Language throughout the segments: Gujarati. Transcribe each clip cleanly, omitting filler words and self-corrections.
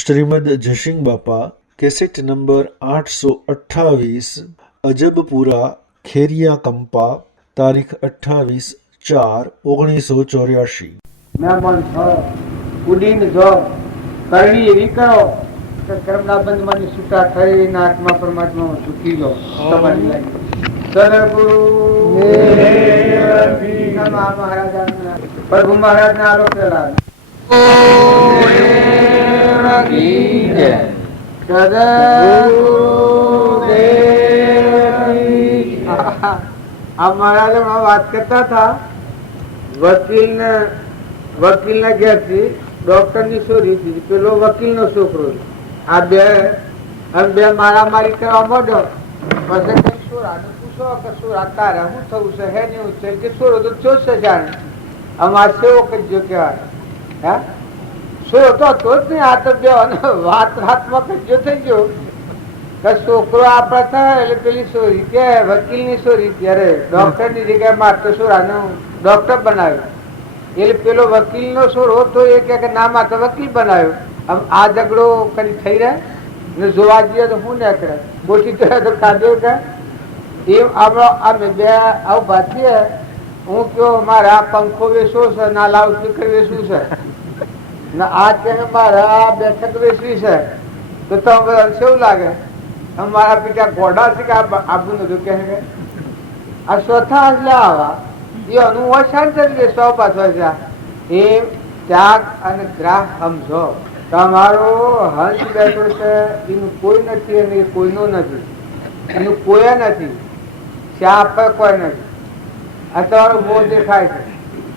શ્રીમદ જશિંગ બાપા કેસેટ નંબર 828 અજબપુરા ખેરિયા કંપા તારીખ 28/4/1984। મહેમાન છો ઉડીને જો કરણી એવી કરો કે કર્મના બંધમાંથી છૂટા થઈને આત્મા પરમાત્મામાં સુખી જાઓ તમારી લાગી સદગુરુ પ્રભુ મહારાજના આરોગ્ય લાગે આ મહારાજ હમણાં વાત કરતા હતા વકીલ ના ઘેર થી ડોક્ટર ની ચોરી હતી, પેલો વકીલ નો છોકરો, આ બે મારામારી કરવા માંડ્યો. પછી પૂછો કે સોરા તારે શું થવું છે, હે નહીં છે કે સોરો તો ચોસે જાણે અમારે સેવો કરજો કેવાય. હે સોરો તો જ નહીં, આ તો બે વાત રાતમાં કરજો થઈ ગયો કે છોકરો આપડે થાય એટલે પેલી ચોરી કે વકીલ ની ચોરી ત્યારે ડોક્ટર ની જગ્યાએ મારતો સોરાનું ડોક્ટર બનાવ્યો. એટલે પેલો વકીલ નો છોરો તો એ કે ના મારે વકીલ બનાવ્યો. આમ આ ઝઘડો કઈ થઈ રહે ને જોવા જઈએ તો શું નીકળે ગોઠી તો કાઢ્યો કે એમ અમે બે આવું ભાતીએ. હું કયો મારે આ પંખો વેચવો છે, ના લાઉડ સ્પીકર વેચવું છે, ને આ કે મારે આ બેઠક વેચવી છે, તો તમે કેવું લાગે? મારા પિતા ઘોડા છે કે આબુ નતું કે આ સ્વથા એટલે આવા એનું વસાણ કરી સો પાછો છે. એમ ત્યાગ અને ગ્રાહ સમજો. તમારો હંસ બેઠો છે એનું કોઈ નથી અને એ કોઈનો નથી, એનું કોઈ નથી, શ્યાપ કોઈ નથી. આ તમારો મોહ દેખાય છે.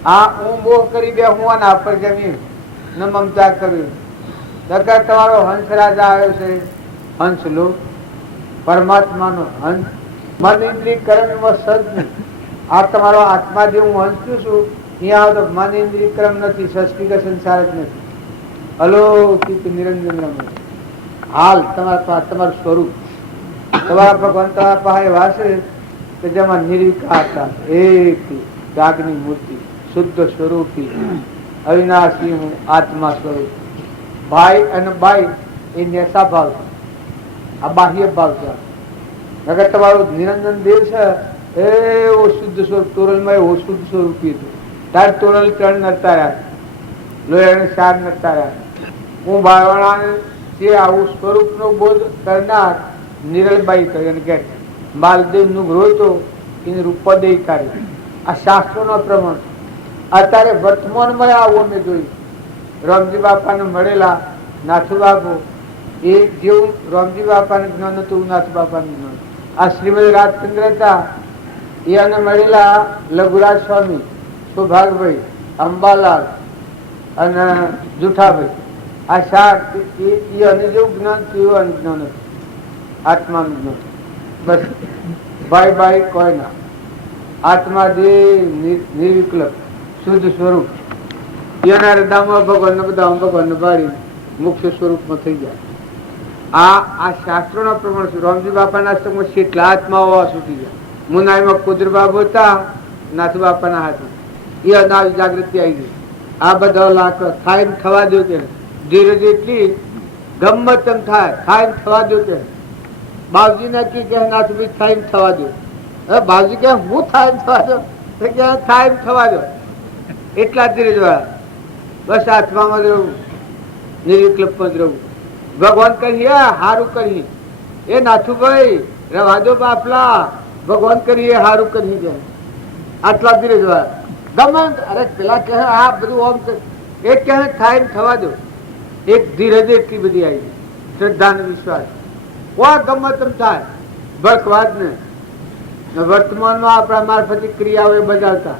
આ હું મોહ કરી બે હું આના પર જમીન ને મમતા કર્યું. તમારો હંસ રાજા આવ્યો છે, હંસ લો પરમાત્માનો હંસ મન ઇન્દ્રિય કર્મ સદ. આ તમારો આત્મા જે હું હંસું છું અહીંયા તો મન ઇન્દ્રિય ક્રમ નથી, સૃષ્ટિ કે સંસાર જ નથી. અલૌકિક નિરંજન હાલ તમારું સ્વરૂપ તમારા ભગવાન તમારા પાસે વાસે કે જેમાં નિર્વિકાર હતા, એક જાગની મૂર્તિ શુદ્ધ સ્વરૂપી અવિનાશી હું આત્મા સ્વરૂપ. ભાઈ અને બાઈ એ નેસા ભાવ છે, આ બાહ્ય ભાવ છે. નગર તમારું નિરંજન દેવ છે એવો શુદ્ધ સ્વરૂપ તોરલમાં એવો શુદ્ધ સ્વરૂપી હતું. તાર તોરલ ચણ નડતા રહ્યા, લોહીને શાર નડતા રહ્યા. હું બારવાળાને જે આવું સ્વરૂપનો બોધ કરનાર નિરલબાઈ કરીને કે માલદેવ નું ગ્રહ તો એને રૂપદેય કાઢ્યું. આ શાસ્ત્રોનો પ્રમાણ. અત્યારે વર્તમાનમાં આવું અમે જોયું. રામજી બાપાને મળેલા નાથુ બાપુ એ જેવું રામજી બાપાને જ્ઞાન હતું નાથુ બાપાનું જ્ઞાન. આ શ્રીમદ રાજચંદ્ર હતા એને મળેલા લઘુરાજ સ્વામી, સૌભાગભાઈ, અંબાલાલ અને જુઠાભાઈ. આ શાક અને જેવું જ્ઞાન થયું અનુજ્ઞાન હતું, આત્માનું જ્ઞાન. બસ ભાઈ ભાઈ કોઈ ના, આત્મા જે નિર્વિકલ્પ શુદ્ધ સ્વરૂપ એના હૃદયમાં ભગવાન બધા ભગવાન પાડી મુખ્ય સ્વરૂપમાં થઈ જાય. આ શાસ્ત્રોના પ્રમાણ છે. રામજી બાપાના સંગમાં કેટલા આત્માઓ સુધી જાય. મુનાઈમાં કુદર બાબુ હતા નાથુ બાપાના હાથમાં, એ અનાજ જાગૃતિ આવી ગઈ. આ બધા લાખ થાય થવા દો કે ધીરજ એટલી ગમત થાય, થાય થવા દો કે બાવજી નક્કી કે નાથભાઈ થાય થવા દો. બાવજી કે હું થાય થવા દો, થાય થવા દો. એટલા ધીરજ વાળા. બસ આત્મામાં જ રહું, નિર્વિકલ્પમાં જ રહું. ભગવાન કહીએ હારું કરી, એ નાથુભાઈ રવા દો બાપલા, ભગવાન કરીએ હારું કરી જાય. આટલા ધીરજ વાળા. ગમે અરે પેલા કહે આ બધું ઓમ એક કહે થાય થવા દો. એક ધીરજ એટલી બધી આવી, શ્રદ્ધા ને વિશ્વાસ. કોઈ ગમે તેમ થાય ભડકવાદ ને. વર્તમાનમાં આપણા મારફતી ક્રિયાઓ બજાવતા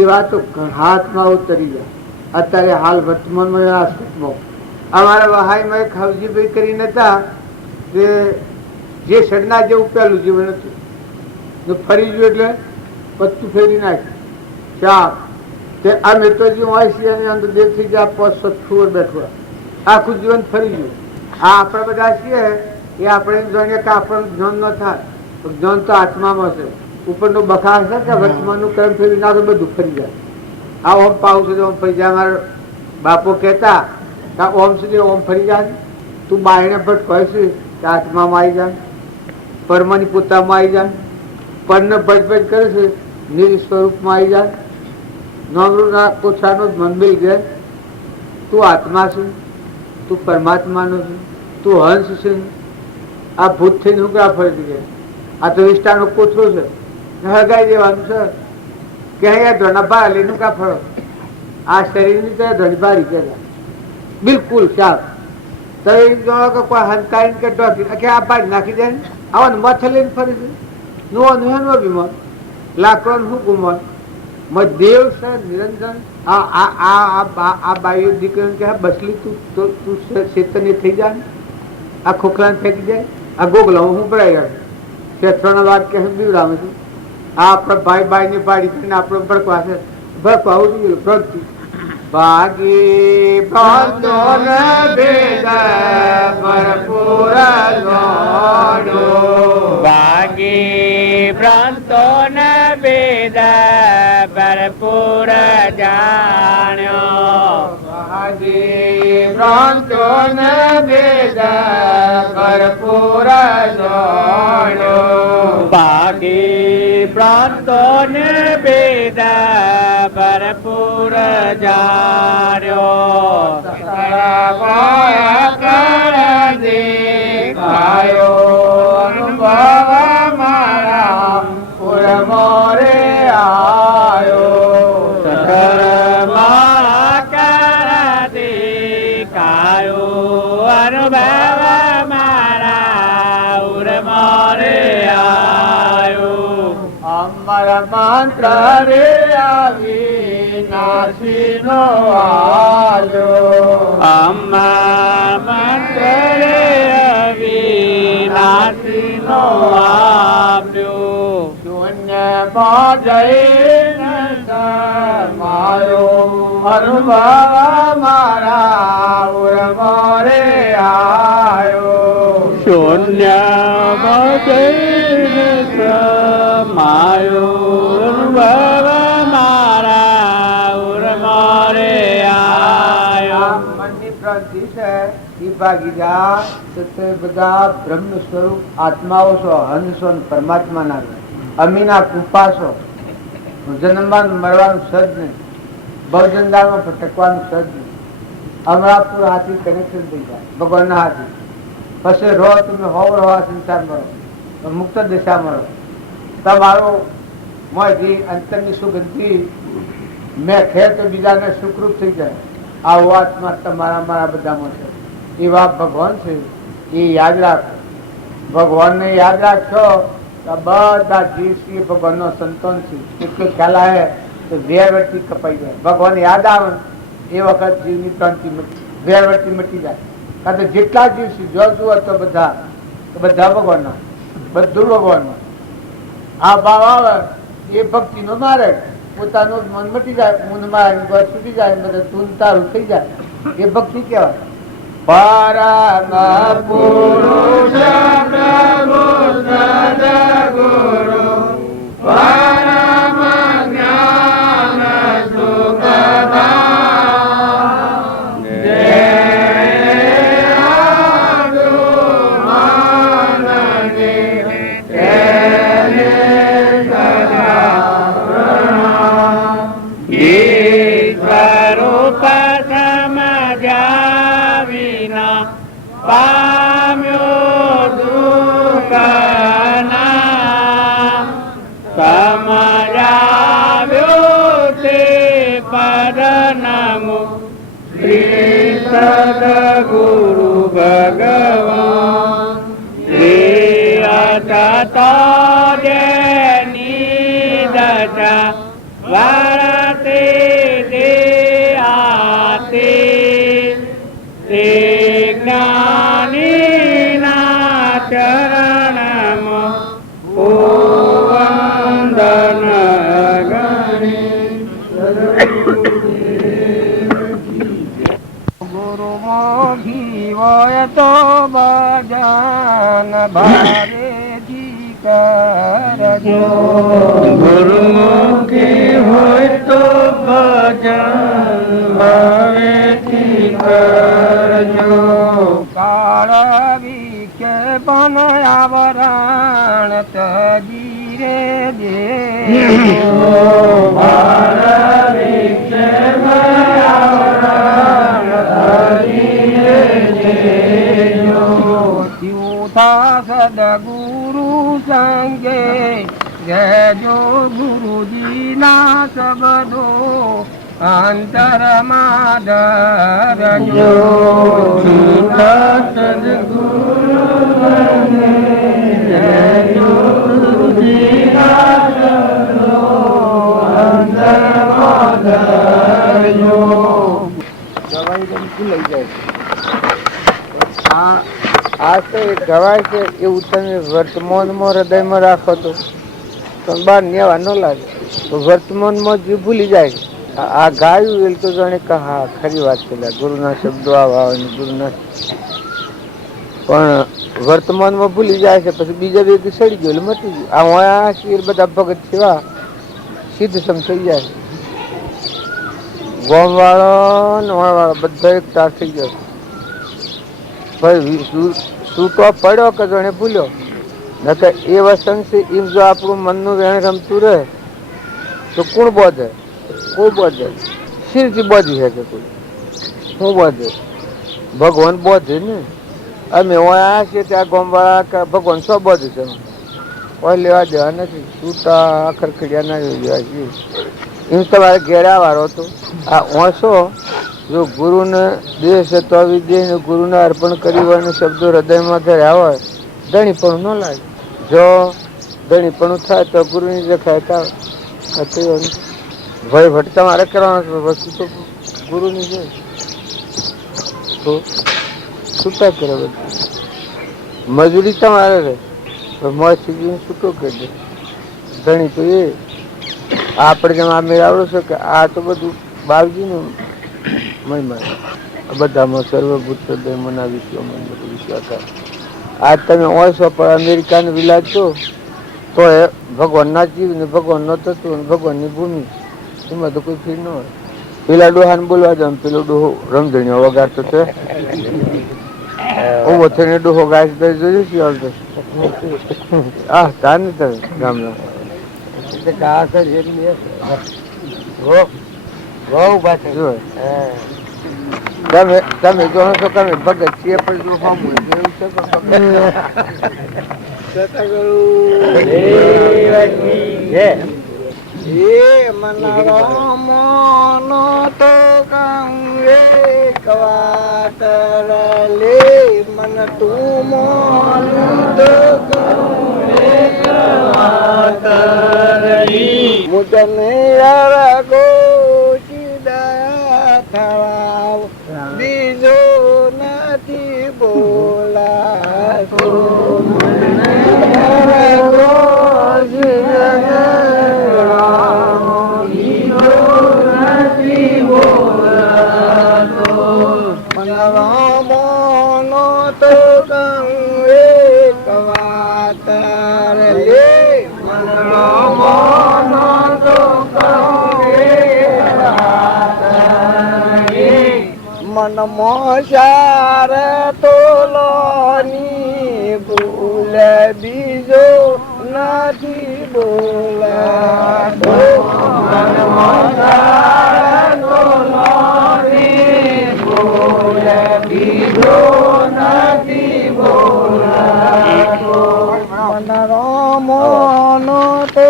એ વાતો હાથમાં ઉતરી જાય. અત્યારે હાલ વર્તમાનમાં આ સુખમાં અમારા વહાઈમાં એક હવજીભાઈ કરીને હતા કે જે સડના જેવું પેલું જીવન હતું, ફરી ગયું એટલે પત્તું ફેરી નાખ્યું ચાપ. અમે તો જે હોય છીએ અંદર દેખી ગયા 500 બેઠવા આખું જીવન ફરી ગયું. આ આપણે બધા છીએ એ આપણે જાણીએ કે આપણને જ્ઞાન ન થાય, જ્ઞાન તો આત્મામાં છે. ઉપરનો બખાર છે કે વર્તમાનનું કર્મ ફેરી ના તો બધું ફરી જાય. આ ઓમ પાઉં છે ફરી જાય. અમારા બાપો કહેતા ઓમ સુધી ઓમ ફરી જાય. તું બાયણે ભટકાય છે કે આત્મામાં આવી જાય, પરમાની પોતામાં આવી જાય, પરને ભટભટ કરે છે નિર સ્વરૂપમાં આવી જાય. નોમરૂના કોછાનો જ મન મિલ ગયા. તું આત્મા છે, તું પરમાત્માનો છે, તું હંસ છે. આ ભૂત થઈને હું ક્યાં ફરી ગયા? આ તો વિષ્ટાનો કોથળો છે, હગાઈ દેવાનું છે કે અહીંયા ધોના બહાર લઈને ક્યાં ફરો? આ શરીરની તો ધોની બારી ગયા બિલકુલ સાફ. તો એ કોઈ હંકાઈને કે ડોકી કે આ બાજ નાખી દે આવા મથ લઈને ફરી છે. નો નો બીમાર લાકડો શું ગુમર દેવ છે નિરંજન. આ બાયુ દીકરીને કે બસલી તું ચેતન્ય થઈ જાય, આ ખોખલાને ફેંકી જાય, આ ગોગલા હું ભરાઈ ગયો શેત્રોના વાત કે બીવડાવે છું. આ આપણા ભાઈ ભાઈ ની પાડી કરીને આપણો ભડકવા છે, ભડકવા ભડકતું ભાગી ભક્તો ને ભેદ ભરપૂર જોડો, ભાગી ભ્રાંતો ને ભેદ ભરપૂર જાણ્યો, ભાગી ભ્રાંતો ને ભેદ ભરપૂર જોડો, ભાગી ભ્રાંતો ને ભેદ ભરપૂર જાણ્યો, દેખાયો અનુભવ મારા પુરમોરે આયો, સકરમાં કર દેખાયો અનુભવ મારા ઉરમોરે આયો, અમારા મંત્ર રે આવી નાસીનો આલ્યો, અમ્મા મંત્ર વિનાશીનો આપ્યો, શૂન્યમાં જઈને મારો અનુભવ મારા ઉર્મરે આયો, શૂન્યમાં જઈને સમાયો અનુભવ મારા ઉર્મરે આયો. મનની પ્રવૃત્તિ છે એ ભાગી જા તો બધા બ્રહ્મ સ્વરૂપ આત્માઓ છો, હંસો પરમાત્મા ના અમીના કૃપા છો. જન્મવાનું મળવાનું સજ નહીં, બહુજનદારમાં ભટકવાનું સજ નહીં. અમરાપુર હાથી કનેક્શન થઈ જાય ભગવાનના હાથી. પછી રહો તમે હોવ રહો સંસાર મળો, મુક્ત દિશા મળો. તમારો મોંથી અંતરની સુગંધી મેં ખેર તો બીજાને સુખરૂપ થઈ જાય. આ વાતમાં તમારા મારા બધામાં છે. એવા ભગવાન છે એ યાદ રાખો. ભગવાનને યાદ રાખશો તો બધા જીવ શ્રી ભગવાનનો સંતોન છે. એટલો ખ્યાલ આવે તો વેરવટી કપાઈ જાય. ભગવાન યાદ આવે એ વખત જીવની ક્રાંતિ વેરવટી મટી જાય. કારણ કે જેટલા જીવ છે જો જુઓ તો બધા ભગવાનના, બધું ભગવાનનું. આ ભાવ આવે એ ભક્તિનો માર્ગ. પોતાનું મન મટી જાય, ઊંધ મારે છૂટી જાય, બધા તું તારું થઈ જાય, એ ભક્તિ કહેવાય. પરમ પુરુષ પ્રભુ સદગુરુ પરમ જ્ઞાન સુખદાન સ્વરૂપ સમજ્યા વિના પામ્યો દુઃખના, સમજાવ્યો તે પદ નમો શ્રી સદગુરુ ભગવાન. શ્રી અતત જેની દશા વરતે તે આતે તે જ્ઞાનીના ચરણમાં વંદન ગણી. ગુરુ મોઘી હોય તો ભજન ભારે કરજો, ગુરુમુખી હોય તો ભજન ભાવેથી કરજો કાળ વિકે પણ આવરણ તજી રે દેજો સદગુરુ સંગે રહેજો ગુરુજી ના શબ્દો અંતરમાં ધરજો સદગુરુ સંગે રહેજો ગુરુજી ના શબ્દો અંતરમાં ધરજો. દવાઈ ગમતી લઈ જાય આ તો એક ગવાય છે એવું તમે વર્તમાનમાં હૃદયમાં રાખો તો બહાર નેવા ન લાગે તો વર્તમાનમાં જે ભૂલી જાય આ ગાયું એ તો જાણે કે હા ખરી વાત છે ગુરુના શબ્દો આવા ગુરુના પણ વર્તમાનમાં ભૂલી જાય છે પછી બીજા બે સડી ગયો એટલે મટી ગયું આ શીર બધા ભગત સેવા સિદ્ધ સમ થઈ જાય ગોમ વાળો ને વાળો બધા એક તાર થઈ જાય છૂટો પડ્યો કે જાણે ભૂલ્યો નકર એ વસન છે એમ જો આપણું મનનું વેણ રમતું રહે તો કોણ બોધે કોઈ બોધે શિરથી બોધી શકે કોઈ શું બોધે ભગવાન બોધે ને અમે આ છે ત્યાં ગોમવાળા કે ભગવાન શું બોધે છે કોઈ લેવા દેવા નથી છૂટા ખરખડિયા ના લેવા છીએ એમ તમારે ઘેરાવાળો હતો આ ઓછો જો ગુરુને દેહ છે તો વિદેહ ને ગુરુને અર્પણ કરી હોય ને શબ્દો હૃદયમાં ધર્યા હોય ધણીપણું ન લાગે જો ધણીપણું થાય તો ગુરુની દેખાય ભય ભટ તમારે કરવાનો વસ્તુ તો ગુરુની છે તો છૂટા કરે બધું મજૂરી તમારે રહે મોજ સીધીને છૂટો કરી દે ધણી તો એ આપણે જેમ આ મેળાવડો છે કે આ તો બધું બાવજીનું મહિમા બધામાં સર્વભૂત હૃદયમાં વિશ્વમાં વિશ્વાસ આજ તમે ઓછો પણ અમેરિકાને વિલાજ છો તો એ ભગવાનના જીવ ને ભગવાનનો તત્વ ને ભગવાનની ભૂમિ એમાં તો કોઈ ફીર ન હોય પેલા ડોહાને બોલવા જાવ પેલો ડોહો રમઝણીઓ વગાડતો છે ઉભો થઈને ડોહો ગાય જોયું છે આવતો હા તાર ને તમે ગામના ઘા કરી તમે જોવો છો તમે ભગત છીએ પણ જો મનો તો કાંગે કવાતર લે મન તું મોન તો કાંગે કવાતર મુજને રગો ચિદયા થવા બીજો નથી બોલા મનો તો કંગે કવાતર લે મનો તો કંગે મન મોશાર તોલોની ભૂલ બીજો નથી બોલાતો મન મોશાર તોલોની ભૂલ બીજો નથી બોલાતો મન રમોનો તો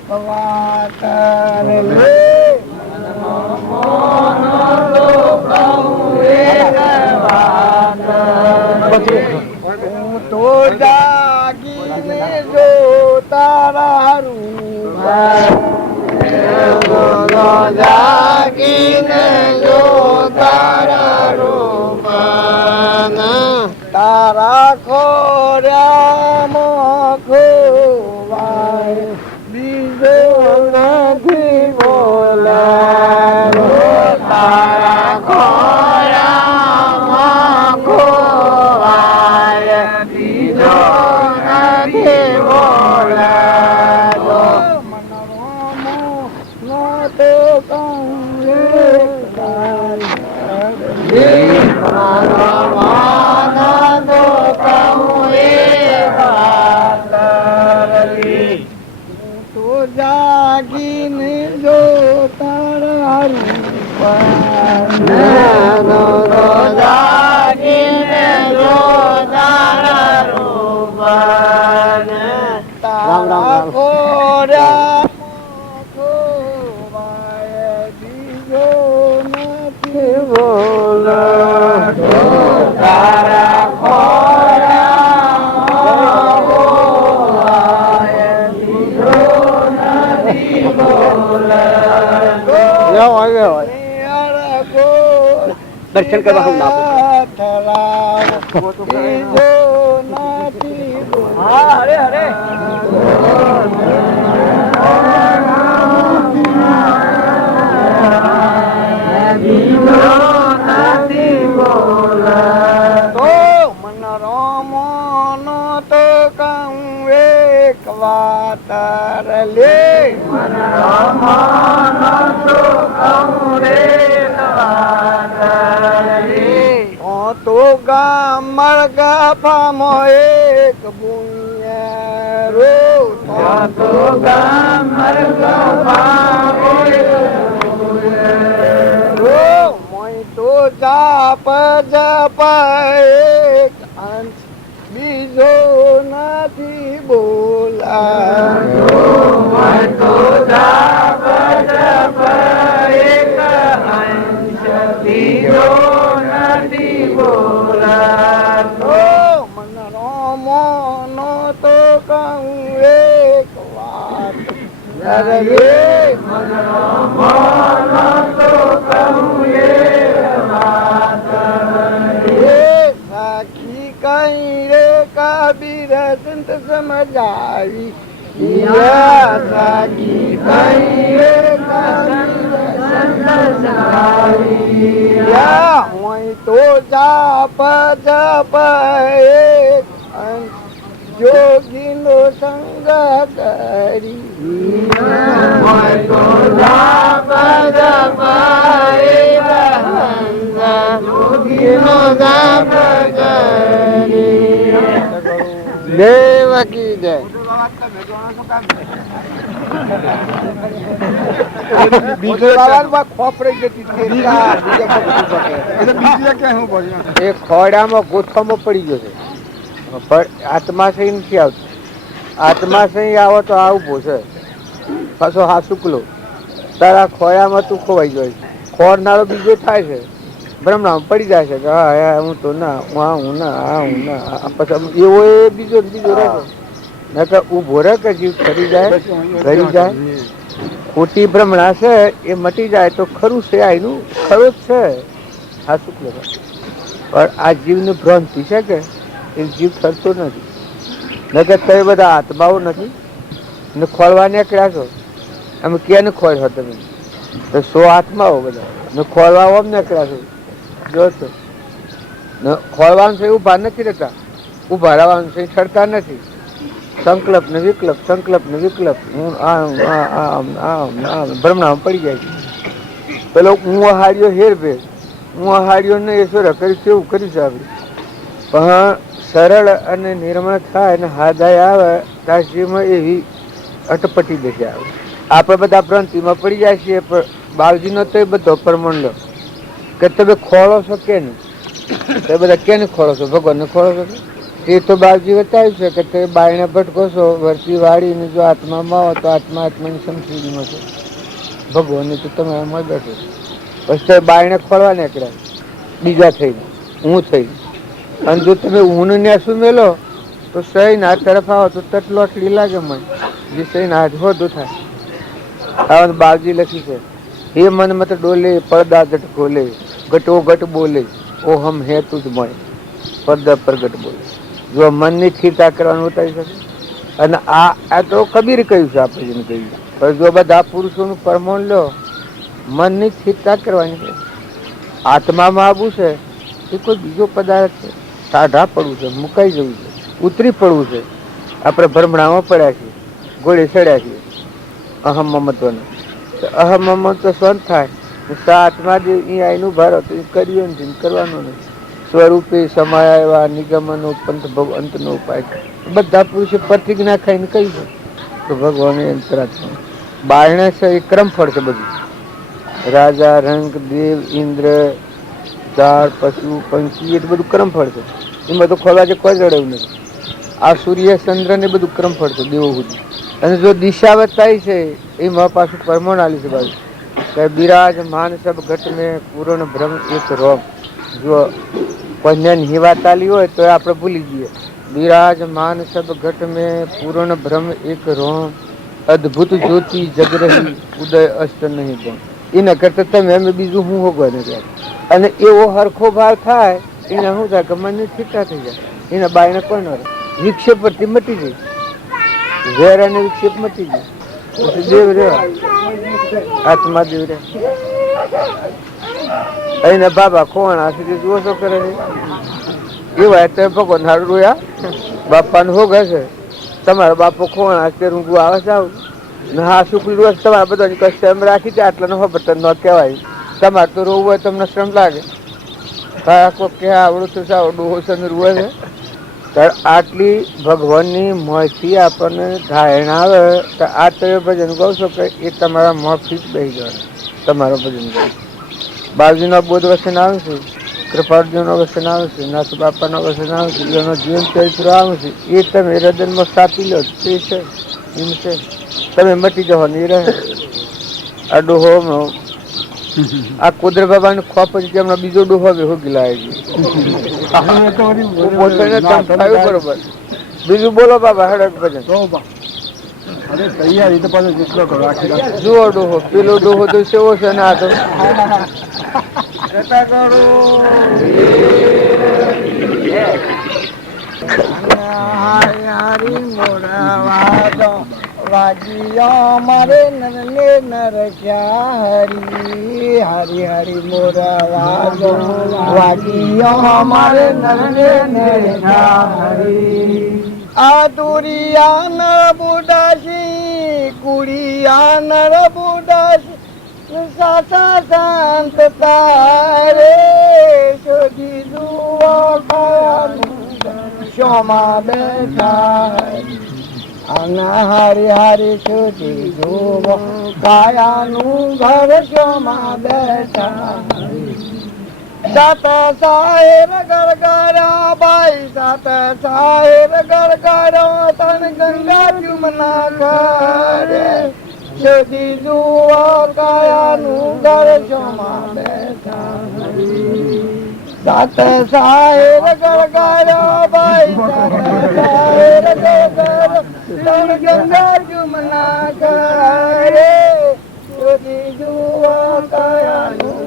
કવાતર લે હું તો જાગીને જો તારા રૂપા જાગીને જો તારા રૂપા તારા ખોર્યામાં ખોવાય બીજો નથી બોલ રામ રામ દર્શન કરવા હું ના હરે હરે મન રામો નો તો કહું એક વાત લે મન રામો નો તો કહું એક વાત લે તો ગામ મરગા ફામો એક બુનિયારો તો ગામ મરગા ફામો મોય તો જાપ જપ એક અંશ બીજો નથી બોલાયો મોય તો જાપ જપ એક અંશ બીજો નથી બોલાતો મન રામો નો તો કહું એક વાત રે મન રામો નો તો કહું એક વાત રે સાખી કઈ રે કબીર સંત સમજાવી સાખી કઈ રે કબીર સંત સમજાવી મોય તો જાપ જપ એક અંશ જોગીનો સંગ કરી મોય તો જાપ જપ એક અંશ જોગીનો સંગ કરી દેવકી જય ખોડામાં ગોઠવામાં પડી ગયો છે પણ આત્માશય નથી આવતો. આત્માશય આવો તો આવું છે પાછો હા શુક્લો તારા ખોયામાં તું ખોવાઈ જાય. ખોરનારો બીજો થાય છે બ્રહ્મણામાં પડી જાય છે કે હા હું તો ના હું ના પછી એવો એ બીજો રહેતો નકર ઉભો રહે કે જીવ ખરી જાય ઘરી જાય. ખોટી ભ્રમણા છે એ મટી જાય તો ખરું છે આ એનું ખરું જ છે હા શુક્લ પણ આ જીવનું ભ્રાંતિ છે કે એ જીવ ઠરતો નથી. નકર તો એ બધા આત્માઓ નથી ને ખોળવા નીકળ્યા છો. અમે ક્યાં ને ખોળ તમે તો 100 આત્માઓ બધા ને ખોળવા ઓમ નીકળ્યા છો. જો છો ખોળવાનું છે એવું ભાન નથી રહેતા, ઉભા રહેવાનું છે ઠરતા નથી. સંકલ્પ ને વિકલ્પ હું ભ્રમણામાં પડી જાય છે. પેલો હું હાર્યો હેરભેર હું હાર્યો ને એ સોરા કરી કેવું કરીશ આપણે પણ સરળ અને નિર્મળ થાય અને હાદાય આવે કાશીમાં એવી અટપટી દેશે આવે. આપણે બધા ભ્રાંતિમાં પડી જાય છીએ પણ બાવજીનો તો એ બધો પ્રમાણ લો કે તમે ખોળો છો કે નહીં તમે બધા કેને ખોળો છો? ભગવાનને ખોળો છો. એ તો બાવજી બતાવ્યું છે કે તે બાયણે ભટકો છો વર્તી વાળીને જો આત્મામાં આવો તો આત્મા આત્માની સંસ્કૃતિમાં છે. ભગવાનને તો તમે એમાં બેઠો પછી તો બાયણે ખોળવા નીકળ્યા બીજા થઈને હું થઈને. અને જો તમે ઊન ને શું મેલો તો સહીને હાથ તરફ આવો તો તટ લોટડી લાગે મને જે સહીને હાથ હોદો થાય. આવા બાવજી લખી છે એ મન મત ડોલે પડદા ગટ ખોલે ગટો ગટ બોલે ઓ હમ હે તુજ મોય પડદા પ્રગટ બોલે. જો મનની સ્થિરતા કરવાનું ઉતારી શકે. અને આ તો કબીર કહ્યું છે આપણે જેને કહ્યું. પણ જો બધા પુરુષોનું પરમાણ લો મનની સ્થિરતા કરવાની છે. આત્મામાં આવવું છે એ કોઈ બીજો પદાર્થ છે. સાઢા પડવું છે, મુકાઈ જવું છે, ઉતરી પડવું છે. આપણે ભ્રમણામાં પડ્યા છીએ, ઘોડે ચડ્યા છીએ અહમ મમત્વને. અહમ મમત્વ સ્વંત થાય આત્મા જે અહીંયા એનું ભાર હતું એ કર્યો નથી કરવાનું નથી. સ્વરૂપે સમાયા એવા નિગમનો પંથ ભગવંતનો ઉપાય. બધા પુરુષે પ્રતિજ્ઞા ખાઈને કહ્યું તો ભગવાને અંતરાત્મા બારણે છે એ ક્રમફળ છે બધું. રાજા, રંગ, દેવ, ઇન્દ્ર, ઝાડ, પશુ, પંખી, એ તો બધું કર્મફળ છે. એમાં તો ખોલવા જે કોઈ જડે એવું નથી. આ સૂર્ય, ચંદ્ર ને બધું કર્મફળ છે દેવો સુધી. અને જો દિશાવત થાય છે એમાં પાછું પરમાણ આલી છે બાજુ કે બિરાજ માન સબ ઘટ મેં પૂર્ણ બ્રહ્મ એક રોમ. જો કોઈને નિવાત આલી હોય તો આપણે ભૂલી જઈએ. બિરાજ માન સબ ઘટ મેં પૂર્ણ બ્રહ્મ એક રોમ, અદ્ભુત જ્યોતિ જગરહી ઉદય અસ્ત નહીં પણ. એના કરતા તમે અમે બીજું હું હોગવાને જાય. અને એવો હરખો ભાવ થાય એને શું થાય કે મને છીટા થઈ જાય. એના બાયને કોઈ ન રહે. વિક્ષેપ પરથી મટી જાય. ઝેર અને વિક્ષેપ મટી જાય. પછી દેવ રે આત્મા દેવ રે. એને બાબા ખોવાણા સુધી જુઓ તો કરે છે. એવા તો ભગવાન હારું રોયા બાપાને ભોગ હશે. તમારો બાપો ખોવાણા અત્યારે ઊંઘું આવે છે આવું ને હા શુક્લ દિવસ તમારા બધાની કશે એમ રાખી દે. આટલા નો ખબર ન કહેવાય. તમારે તો રોવું હોય તમને શ્રમ લાગે. કોક કે આવડું તો સાવડું હોશે ને રૂવે છે. આટલી ભગવાનની મોંથી આપણને ધારણા આવે તો આ તમે ભજન કહો છો કે એ તમારા મોંથી જ બેસી જવાનું. તમારો ભજન કહો બાજુનો બોધ વચન આવે છે, કૃપાળજીનો વચન આવે છે, નાથ બાપાનો વચન આવે છે, એનો જીવન ચરિત્ર આવે છે. એ તમે હૃદયમાં સ્થાપી લો તે છે એમ છે. તમે મટી જાઓ ને એ રહે. આ ડોહો આ કુદર બાબા ને ખોપ જ હમણાં બીજો ડોહો હોગી લાવે બરોબર. બીજું બોલો બાબા હડક ભજન. અરે તૈયારી તો પાછો જેટલો કરો જુઓ ડોહો પેલો ડોહો તો સેવો છે ને આ તો વાજીયો મારે નરને નર ક્યાં હરી હરી હરી મોરા વાજો વાજીયો મારે નરને નર ક્યાં હરી આ દુરિયા નર બુડાસી કુડિયા નર બુડાસી સાસા શાંત તારે શોધી જુઓ કયાનું શોમા બેઠા આના હારી હારી સુધી જોવો કાયાનું ઘર શોમાં બેઠા સાત સાહેર ગરગરા બાઈ સાત સાહેર ગરગરા તન ગંગા જુમના ઘરે સુધી જુઓ કાયાનું ઘર શોમાં બેઠા સાત સાહેર ગરગરા બાઈ સાત સાહેર ગરગરા તન ગંગા જુમના ઘરે સુધી જુઓ કાયાનું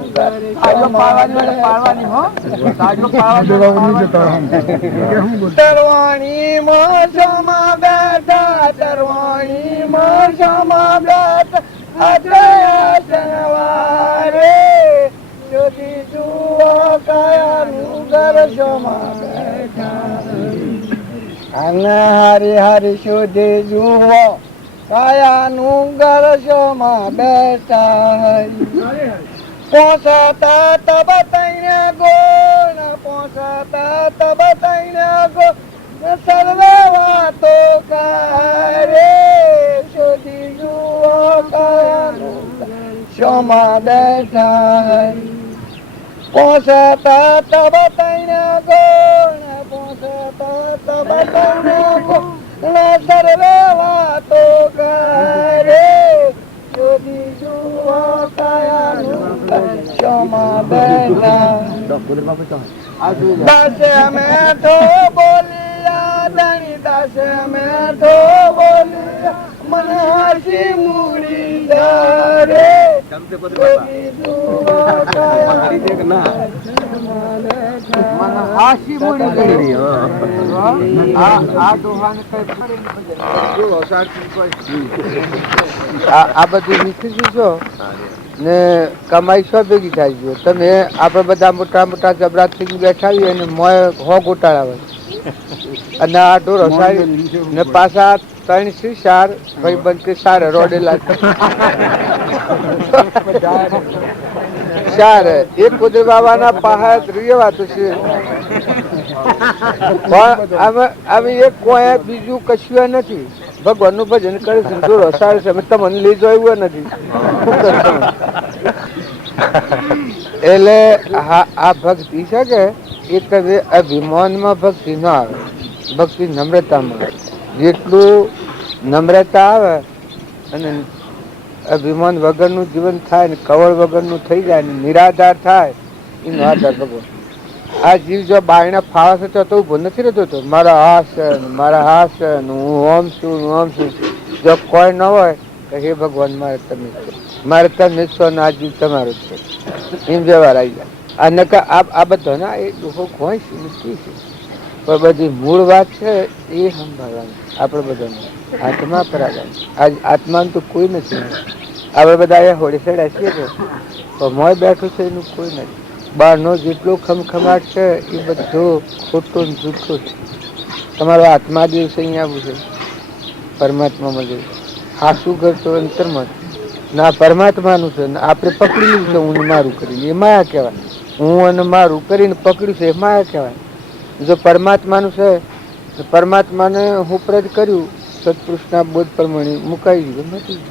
તરવાણી મોસમાં બેઠા તરવાણી મોસમાં બેઠા અદ્રયા શનિવારે સુધી જુઓ કાયાનું દર્શમાં બેઠા અને હારી હારી સુધી જુઓ કાયાનું ગરશોમાં બેઠા પોસતા તબ તૈને ગોણ પોસતા તબ તૈને ગોણ સર્વે વાતો કરે શોધી જુઓ કાયાનું ગરશોમાં બેઠા પોસતા તબ તૈને ગોણ પોસતા તબ તૈને ગોણ સર્વે વાતો કરે શોધી જુઓ કાયાનું ગરશોમાં બેઠા દાસે મેઠો બોલિયા ધણી દાસે મેઠો બોલિયા મન હાસી મૂડી ધરે શોધી જુઓ હાસી મૂડી ધરી આ બધું વિખરી છો ને કમાઈ શો ભેગી થાય છે. તમે આપણે બધા મોટા મોટા જબરા થઈ બેઠા છીએ અને મોય હો ગોટાળા અને આ ઢોરો સારી ને પાછા 3 થી 4 ભાઈ બંધ સારા રોડેલા ચાર એક કુદર બાબાના પહાડ રેવાતું છે પણ અમે એક કોઈ બીજું કશું નથી. ભગવાનનું ભજન કરે છે. ઢોરો સારું છે. તમને લઈ જવું નથી. એટલે આ ભક્તિ છે કે એ તમે અભિમાનમાં ભક્તિ ન આવે, ભક્તિ નમ્રતામાં આવે. જેટલું નમ્રતા આવે અને અભિમાન વગરનું જીવન થાય ને કવળ વગરનું થઈ જાય ને નિરાધાર થાય એનો આધાર ભગવાન. આ જીવ જો બાયણા ફાવે છે તો ઉભો નથી રહેતો. તો મારા આ છે મારા આ છે હું ઓમ છું ઓમ છું. જો કોઈ ન હોય તો હે ભગવાન મારે તમે છો, મારે તમે છો ને આ જીવ તમારો છે એમ વ્યવહાર આવી જાય. આ નકા આ બધો ના એ દુઃખો હોય છે નથી છે પણ બધી મૂળ વાત છે એ સંભાળવાની આપણે બધાને આત્મા પર આવવાની. આજ આત્માનું તો કોઈ નથી. આપણે બધા અહીંયા હોળી સાઈડ છીએ તો મોય બેઠું છે એનું કોઈ નથી. બહારનો જેટલો ખમખમાટ છે એ બધો ખોટો ને જૂઠો છે. તમારો આત્મા દિવસે અહીંયા આવવું છે પરમાત્મામાં જવું. આ શું કરતો અંતરમાં ના પરમાત્માનું છે ને આપણે પકડી લીધું છે હું મારું કરીને, એ માયા કહેવાય. હું અને મારું કરીને પકડ્યું છે એ માયા કહેવાય. જો પરમાત્માનું છે તો પરમાત્માને હું પ્રદ કર્યું સત્પુરુષના બોધ પ્રમાણે મુકાઈ દીધું નથી.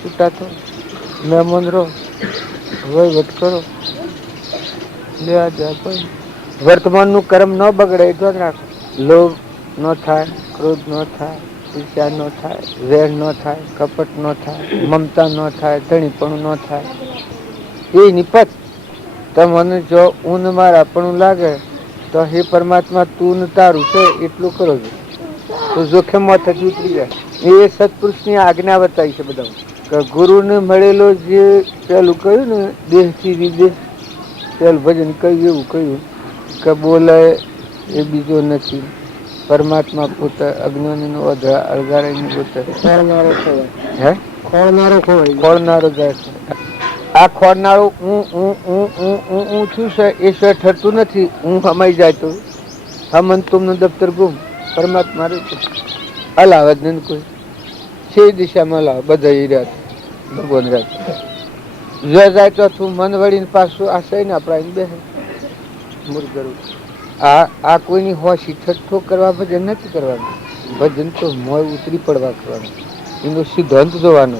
છૂટા થો મહેમાન રહો વહીવટ કરો લેવા દેવા કોઈ. વર્તમાનનું કર્મ ન બગડે એ ધ્યાન રાખો. લોભ ન થાય, ક્રોધ ન થાય, ઈર્ષ્યા ન થાય, વેર ન થાય, કપટ ન થાય, મમતા ન થાય, ધણીપણું ન થાય. એ નિપત તમને જો ઊન મારાપણું લાગે તો હે પરમાત્મા તું ને તારું છે એટલું કરો છો તો જોખમમાં થતી ઉતરી જાય. એ સત્પુરુષની આજ્ઞા બતાવી છે બધા કે ગુરુને મળેલો જે પેલું કહ્યું ને દેહથી વિદેહ પેલું ભજન કહ્યું એવું કહ્યું કે બોલે એ બીજો નથી પરમાત્મા પોતે અજ્ઞાનીનો અળગારાઈને પોતે હે ખોળનારો જાય છે. આ ખોળનારો હું છું છે એ સ્વે ઠરતું નથી. હું હમાઈ જાય તો હમન તુમનું દફતર ગુમ પરમાત્મા રે હલાવે જ નહીં કોઈ. છે દિશામાં હલાવે બધા રહ્યા ભગવાન રાત જો જાય તો તું મન વળીને પાછું આ સહીને આપણા બે મુરગરું. આ કોઈની હોશી ઠઠ્ઠો કરવા ભજન નથી કરવાનું. ભજન તો મોય ઉતરી પડવા કરવાનું. એનો સિદ્ધાંત જોવાનો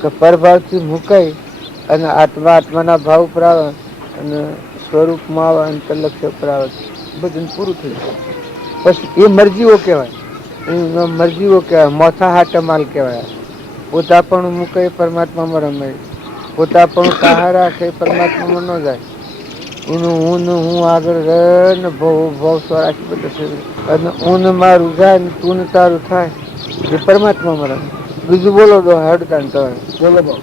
કે પરભાવથી મુકાઈ અને આત્મા આત્માના ભાવ ઉપર આવે અને સ્વરૂપમાં આવે અંતરલક્ષ્ય પર આવે ભજન પૂરું થઈ જાય. પછી એ મરજીઓ કહેવાય. એ મરજીઓ કહેવાય. મોથા હાટે માલ કહેવાય. પોતા પણ મૂકે પરમાત્મામાં રમે, પોતા પણ સહારા રાખે પરમાત્મામાં ન જાય. એનું હું આગળ રહે ને ભાવ સ્વરાશી બધા અને ઊન મારું જાય ને તું ને તારું થાય એ પરમાત્મામાં રમે. બીજું બોલો દો હડતા ને તમે બોલો બહુ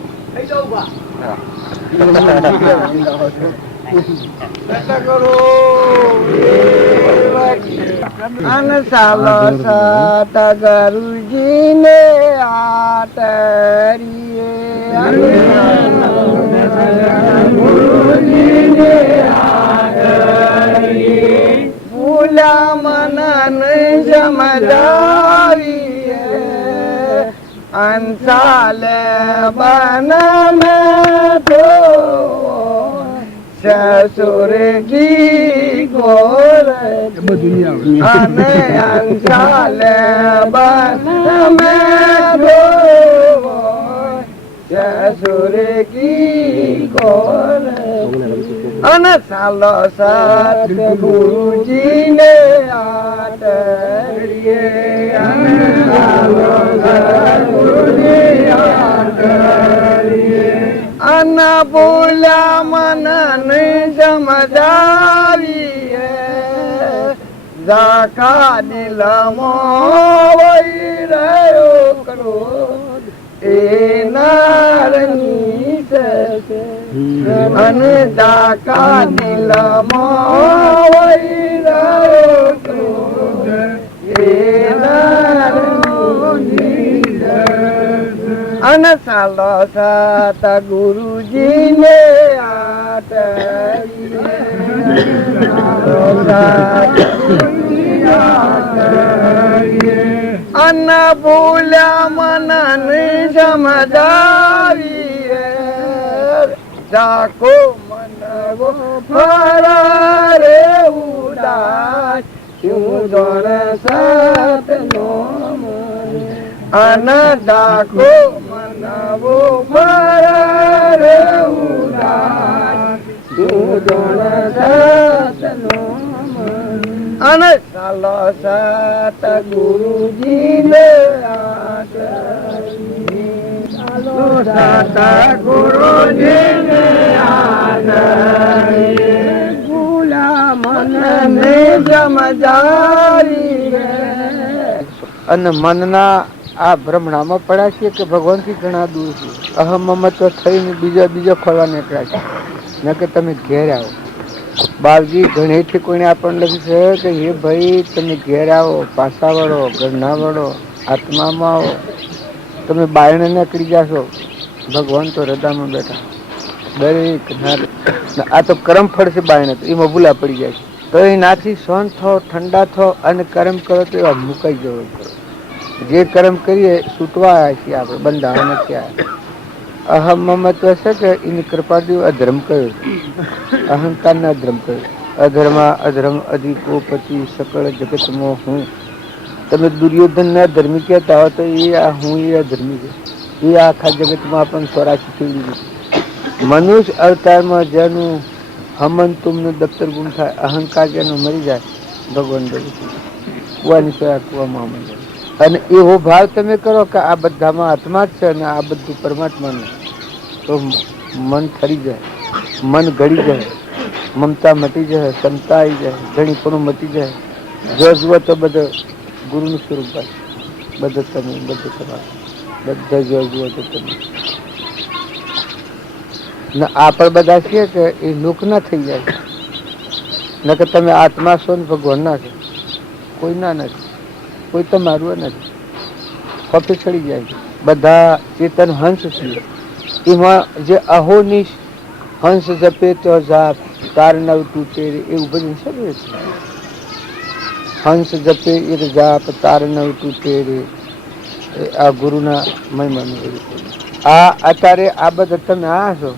સાલો સાત ગુરુજીને આટરીએ ભૂલા મનને સમજાવીએ અંસાલે બન મેં તો સસુર કી ગોર અને અંસાલે બન મેં તો સસુર કી ગોર અને સાલો સાત ગુરુજીને આટરીએ અને સાલો સાત ગુરુજી આટરીએ અન બોલ્યા મનને સમજાવીએ ઝાકા દિલમાં વહી રહ્યો ક્રોધ એ નારની છે અને ઝાકા દિલમાં વહી રહ્યો ક્રોધ એ નારની અન સાલો સાત ગુરુજીને અન બોલ્યા મનને સમજાવીએ જાકો મનવો ફરા રે ઉદાસ શું જોર સત નો અન દાખો મન આવો મારા રે ઉદાસ અને ચાલો સત ગુરુજી ને ચાલો સત ગુરુજી ને ભૂલા મનને સમજારી અને મનના આ ભ્રમણામાં પડ્યા છીએ કે ભગવાનથી ઘણા દૂર છે. અહમ મમત્વ થઈને બીજા ખોલવા નીકળ્યા છે ન કે તમે ઘેર આવો. બાપજી ઘણી કોઈને આપણને લખ્યું છે કે હે ભાઈ તમે ઘેર આવો, પાછા વળો, ઘર ના વળો, આત્મામાં આવો. તમે બાયણે નીકળી જશો, ભગવાન તો હૃદયમાં બેઠા દરેક આ તો કર્મ ફળ છે બાયણે, તો એમાં ભૂલા પડી જાય છે. તો એનાથી શાંત થો, ઠંડા થો અને કર્મ કરો તો એવા મુકાઈ જવો કરો. જે કર્મ કરીએ છૂટવા આવ્યા છીએ આપણે, બંધાવા નથી આવ્યા. અહમ મમત્વ છે કે એની કૃપાથી અધર્મ કર્યો, અહંકાર ના અધર્મ કર્યો. અધર્મા અધર્મ અધિકોપતિ સકળ જગતમાં હું. તમે દુર્યોધન ના ધર્મી કહેતા હો તો એ હું એ અધર્મી છે. એ આખા જગતમાં આપણને સ્વરાશી ફેરવી દીધું. મનુષ્ય અવતારમાં જેનું હમન તુમનું દફતર ગુમ થાય, અહંકાર જેનું મરી જાય, ભગવાન કુવાની સોયા કુવામાં મરી જાય. અને એવો ભાવ તમે કરો કે આ બધામાં આત્મા જ છે અને આ બધું પરમાત્માનું, તો મન ફરી જાય, મન ગળી જાય, મમતા મટી જાય, ક્ષમતા આવી જાય, ઘણીપણું મટી જાય. જો જુઓ તો બધો ગુરુનું સ્વરૂપ બધો તમે બધું તમારું બધા જો જુઓ તો તમે આપણે બધા છીએ કે એ લોક ના થઈ જાય ન કે તમે આત્મા છો ને ભગવાન ના છો. કોઈ ના નથી, કોઈ તમારું નથી, ખોફે ચડી જાય છે. બધા ચેતન હંસ છીએ. એમાં જે અહોનિશ હંસ જપે તો જાપ તાર નવ તૂટે એવું બધું છે. હંસ જપે એક જાપ તાર નવ તૂટે રે, આ ગુરુના મહિમાનું. આ અત્યારે આ બધા તમે આ છો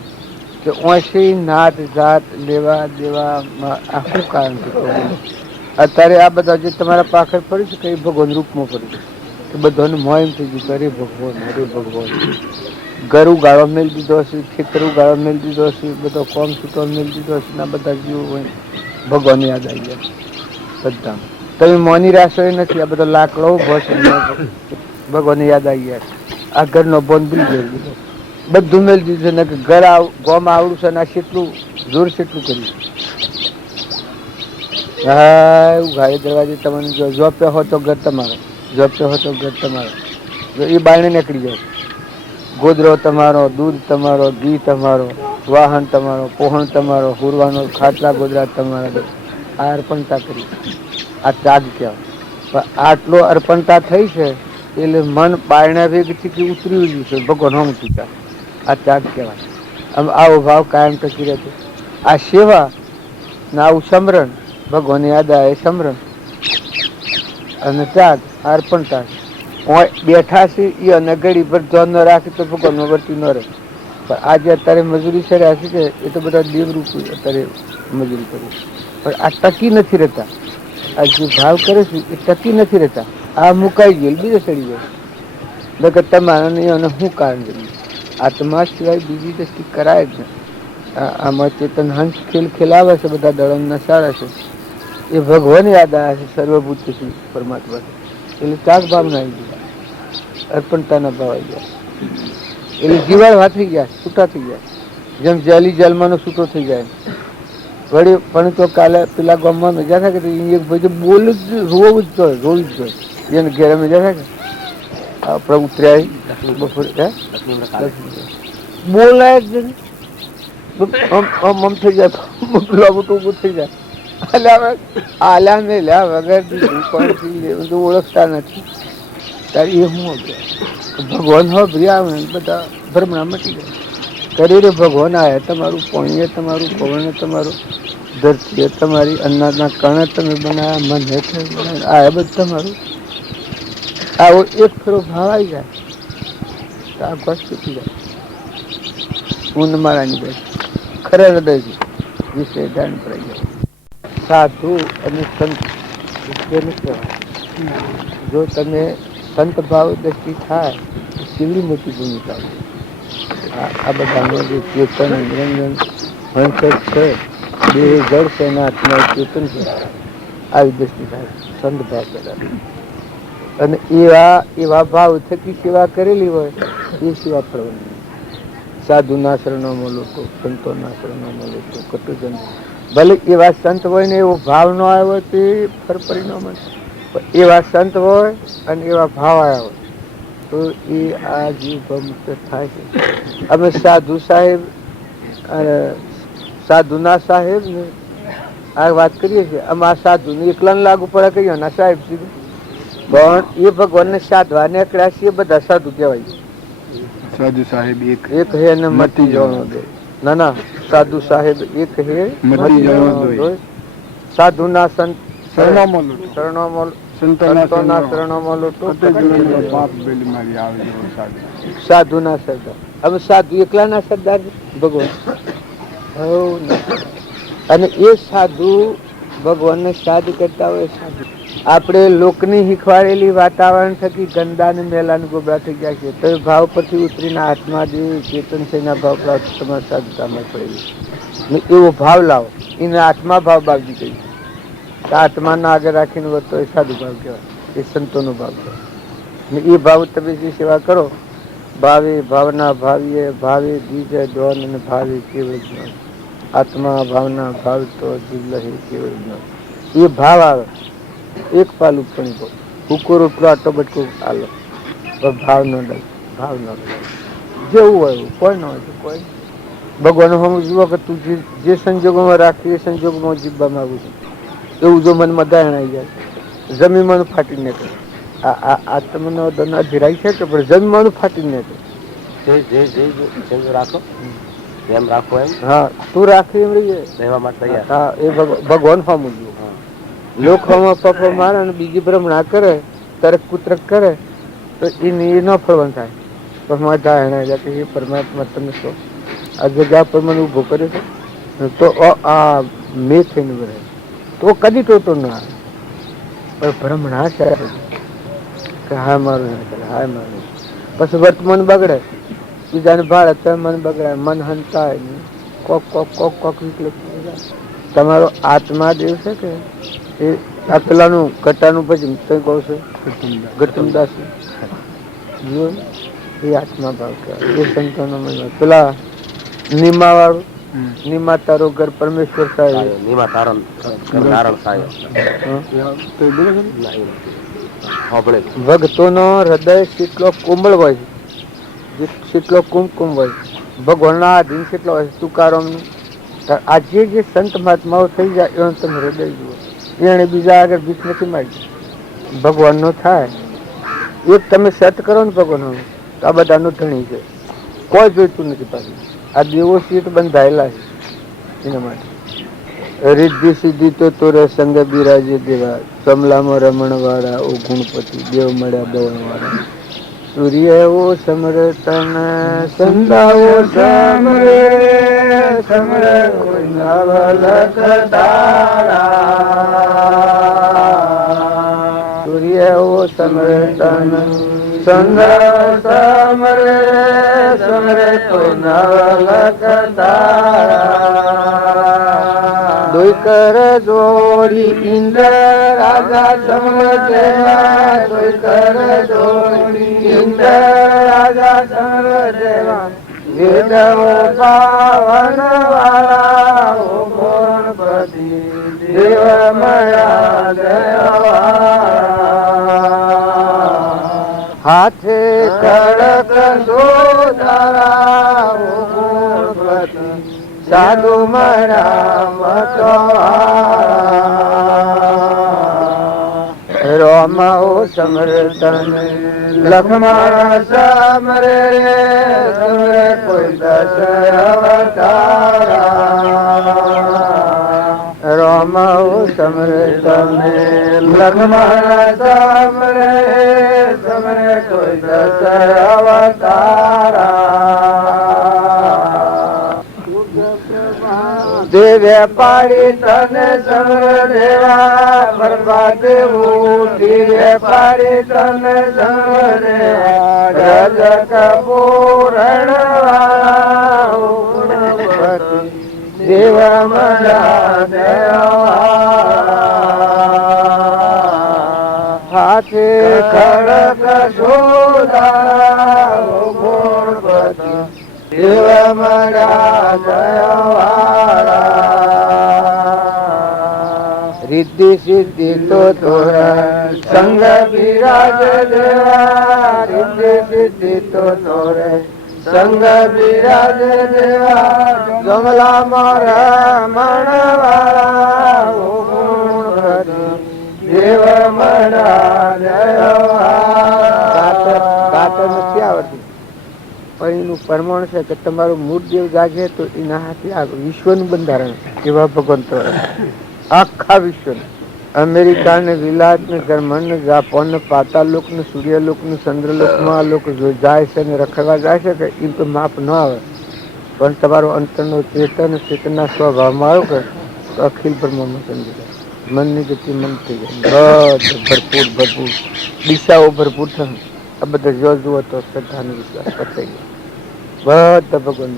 કે ઓછી નાત જાત લેવા દેવામાં આ શું કારણ છે? અત્યારે આ બધા જે તમારા પાખર ફરી છે કે એ ભગવાન રૂપમાં ફરી છે કે બધાને મોયમ થઈ ગયું. અરે ભગવાન, અરે ભગવાન. ઘરું ગાળો મેળ દીધો હશે, ખેતરું ગાળો મેળ દીધો હશે, બધો કોમ છૂટો મેળ દીધો હશે. ના બધા જીવો હોય ભગવાન યાદ આવી જાય બધા. તમે મોની રાશો એ નથી, આ બધો લાકડો ઉભો છે, ભગવાન યાદ આવી જાય. આ ઘરનો બોન ભૂલી ગયો દીધો, બધું મેળ દીધું ને કે ઘર ગોમ આવડું છે ને આ કેટલું જોર કેટલું કર્યું. હા એવું ગાય દરવાજે તમને જો જોપ્યો હો તો ઘર તમારો, જોપ્યો હો તો ઘર તમારો. એ બાયણે નીકળી જાય. ગોદરો તમારો, દૂધ તમારો, ઘી તમારો, વાહન તમારો, પોહણ તમારો, હુરવાનો ખાટલા ગોદરા તમારા. આ અર્પણતા કરી, આ ત્યાગ કહેવાય. પણ આટલો અર્પણતા થઈ છે એટલે મન બાયણા ભેગથી ઉતરી ગયું છે ભગવાન હમ ચૂક્યા. આ ત્યાગ કહેવાય. આમ આવો ભાવ કાયમ ટકી રહેતો. આ સેવા ને આવું સમરણ, ભગવાન યાદ આવે સમરણ અને ત્યાગ અર્પણતા. બેઠા છે એ અને ઘડી પર ધ્યાન ન રાખે તો ભગવાનમાં વર્તી ન રહે. પણ આજે અત્યારે મજૂરી ચડ્યા છે કે એ તો બધા દેવરૂપ અત્યારે મજૂરી કરે, પણ આ ટકી નથી રહેતા. આ જે ભાવ કરે છે એ ટકી નથી રહેતા. આ મુકાઈ ગયેલ બીજે ચડી જાય. નકર તમારે અને શું કારણ કર્યું? આત્મા સિવાય બીજી દ્રષ્ટિ કરાય જ નહીં. આમાં ચેતન હંસ ખેલ ખેલાવે છે, બધા દળન નસાડે છે. એ ભગવાન યાદ આવે છે સર્વભૂત પરમાત્મા. એટલે ત્યાગ ભાવના આવી ગયા, અર્પણતાના ભાવ આવી ગયા. એટલે જીવાડવા થઈ ગયા, છૂટા થઈ ગયા. જેમ જલી જલમાનો છૂટો થઈ જાય. વળી પણ તો કાલે પેલા ગામમાં મજા થાય કે એક ભાઈ બોલ જ રોવું જ જોઈએ, રોવું જ જોઈએ. એને ઘેરે મજા થાય કે આપણે ઉતર્યા બપોરે બોલાય જ આમ થઈ જાય, ઉભું થઈ જાય. આલ્યા ને લ્યા વગર ઓળખતા નથી. ત્યારે એ હું ભગવાન હો ભર્યા બધા ભ્રમણા મટી જાય. કરી રે ભગવાન આવે તમારું પાણીએ તમારું, પવને તમારું, ધરતીએ તમારી, અન્નના કણે તમે બનાવ્યા, મન હેઠે બનાવ્યા, આ બધું તમારું. આવો એક ફેરો ભાવ આવી જાય તો આ ઘસ તૂટી જાય. હું મારાની બેઠ ખરા હૃદયથી વિશે જાણ પડાઈ જાય. સાધુ અને સંત વિશ્વને કહેવાય. જો તમે સંત ભાવ દ્રષ્ટિ થાય તો કેવડી મોટી ભૂમિકા છે. આ બધામાં જે ચેતન નિરંજન હંસ છે બે જળ છે એના હાથમાં ચેતન છે. આવી દ્રષ્ટિ થાય સંત ભાવ પેદા અને એવા ભાવ થકી સેવા કરેલી હોય એ સેવા ફળવાની. સાધુના શરણોમાં લોકો, સંતોના શરણોમાં લોકો, કટુજન ભલે એવા સંત હોય ને એવો ભાવ ન આવ્યો હોય તો એ ફર પરિણામ એવા સંત હોય અને એવા ભાવ આવ્યા હોય તો એ આ જીવ મુક્ત થાય છે. અમે સાધુ સાહેબ સાધુના સાહેબ ને આ વાત કરીએ છીએ. અમે આ સાધુ ને એકલા લાગુ પડે કહીએ ના સાહેબ સીધું પણ એ ભગવાનને સાધવા નીકળ્યા છે એ બધા સાધુ કહેવાય. સાધુ સાહેબ એક હે ને મટી જવાનો દે. ના ના સાધુ સાહેબ એક હે મટી જવાનો દે. સાધુ ના સંત શરણોમાં સંતોના શરણોમાં લોટો સાધુ ના સરદાર. હવે સાધુ એકલા ના સરદાર ભગવાન અને એ સાધુ ભગવાનને સાધ કરતા હોય. સાધુ આપણે લોકની શીખવાડેલી વાતાવરણ થકી ગંદા ને મેલા ને ગોબરા થઈ ગયા છે તો ભાવ પરથી ઉતરીને આત્મા જે ચેતન છે એના ભાવ પ્રાપ્ત તમારે સાધુતામાં પડેલી એવો ભાવ લાવો. એને આત્મા ભાવ બાવજી કહી આત્માના આગળ રાખીને વધતો એ સાધુ ભાવ કહેવાય. એ સંતોનો ભાવ કહેવાય. એ ભાવ તમે જે સેવા કરો ભાવે ભાવના ભાવીએ ભાવે બીજ ધોન અને ભાવે કેવળ જ્ઞાન આત્મા ભાવના ભાવ તો જીવલહે કેવળ જ્ઞાન એ ભાવ આવે. એક પાલું પણ ભૂકો રોટલો આટો બટકો આલો ભાવ ન ડર ભાવ ન ડર જેવું હોય કોઈ ન હોય તો કોઈ ભગવાન હું જુઓ કે તું જે સંજોગોમાં રાખી એ સંજોગોમાં જીવવા માંગુ છું એવું જો મનમાં દાયણ આવી જાય જમીન મન ફાટી નીકળે. આ તમને અધીરાઈ છે કે પણ જમીન મન ફાટી નીકળે રાખો એમ રાખો એમ હા તું રાખી એમ રહીએ હા એ ભગવાન હોમું લોકોમાં પપ્પો મારે અને બીજી ભ્રમણા કરે તરક કુતરક કરે તો એ ન ફળવાનું થાય. પણ મારે ધારણા જાય કે એ પરમાત્મા તમે છો આ જગ્યા પર મને ઉભો કર્યો છે તો આ મેં થઈને ભરે તો કદી ટોટો ના આવે. પણ ભ્રમણા કે હા મારું હા મારું પછી વર્તમાન બગડે બીજાને ભાડે તો મન બગડાય મન હંતાય કોક કોક કોક કોક નીકળે. તમારો આત્મા દેવ છે કે એ આ પેલાનું કટાનું પછી કઈ કહું છું ગૌતમદાસ જીવન એ આત્મા ભાવ કહેવાય. એ સંતાનો પેલા નિમા વાળું નિમા તારો ઘર પરમેશ્વર સાહેબ નિમા તારણ ભક્તો નો હૃદય કેટલો કોમળ હોય છે કેટલો કુમકુમ હોય ભગવાનના આધીન કેટલો હોય. તુકારો આજે જે સંત મહાત્માઓ થઈ જાય એનું તમે હૃદય જુઓ એને બીજા આગળ ભીખ નથી માગી ભગવાન નો થાય. એક તમે સત કરો ને ભગવાન તો આ બધાનું ધણી છે કોઈ જોઈતું નથી. પાછું આ દેવો સીટ બંધાયેલા છે એના માટે રિદ્ધિ સિદ્ધિ તો તોરે સંગ બિરાજે દેવા કમલામાં રમણ વાળા ઓ ગુણપતિ દેવ મળ્યા દવણ વાળા સૂર્ય ઓ સમરતન સંદાઓ સમરે સમરે કોઈ નવલખ તારા સૂર્ય ઓ સમરતન સંદા સમરે સમરે કોઈ નવલખ તારા દોઈ કર જોડી ઇન્દ્ર રાજા સમદેવા દોઈ કર જોડી ઇન્દ્ર રાજા સમદેવા વેદો પાવન વાળા ઓ ગણપતિ દેવ મળ્યા દેવા હાથે કડક સોધારા ઓ ગણપતિ સાધુ મારા મતવાળા રોમા સમર્થન લખમણ સમરે સમરે કોઈ દસ અવતારા રોમા સમર્થન લખમણ સમરે સમરે કોઈ દસ અવતારા દેવે પાડી તને સમર દેવા બરબાદ દેવે પાડી તને સમર દેવા રજ કપૂરણ દેવ મળ્યા હાથે ખડક શોધા ગુણપતિ દેવ મળ્યા રિદ્ધિ સિદ્ધિ તો તોરા સંગ બિરાજ દેવા રિદ્ધિ સિદ્ધિ તો તોરે સંગ બિરાજ દેવા જમલા મારા મણવાળા દેવ મળ્યા નથી આવડતું પણ એનું પ્રમાણ છે કે તમારું મૂળ દેવ જાગે તો એના હાથે આ વિશ્વનું બંધારણ એવા ભગવંતો આખા વિશ્વ અમેરિકા ને વિલાયત ને જર્મન ને જાપાન ને પાતાલોક ને સૂર્યલોક ને ચંદ્રલોકમાં આ લોકો જો જાય છે ને રખડવા જાય છે કે એ તો માપ ન આવે પણ તમારો અંતરનો ચેતન ચેતનના સ્વભાવમાં આવ્યો કે તો અખિલ બ્રહ્મમાં સમજી જાય મનની ગતિ મન થઈ જાય બધું ભરપૂર ભરપૂર દિશાઓ ભરપૂર થશે આ બધા જો જુઓ તો શ્રદ્ધાનો વિશ્વાસ પતાઈ ગયો બધા ભગવાન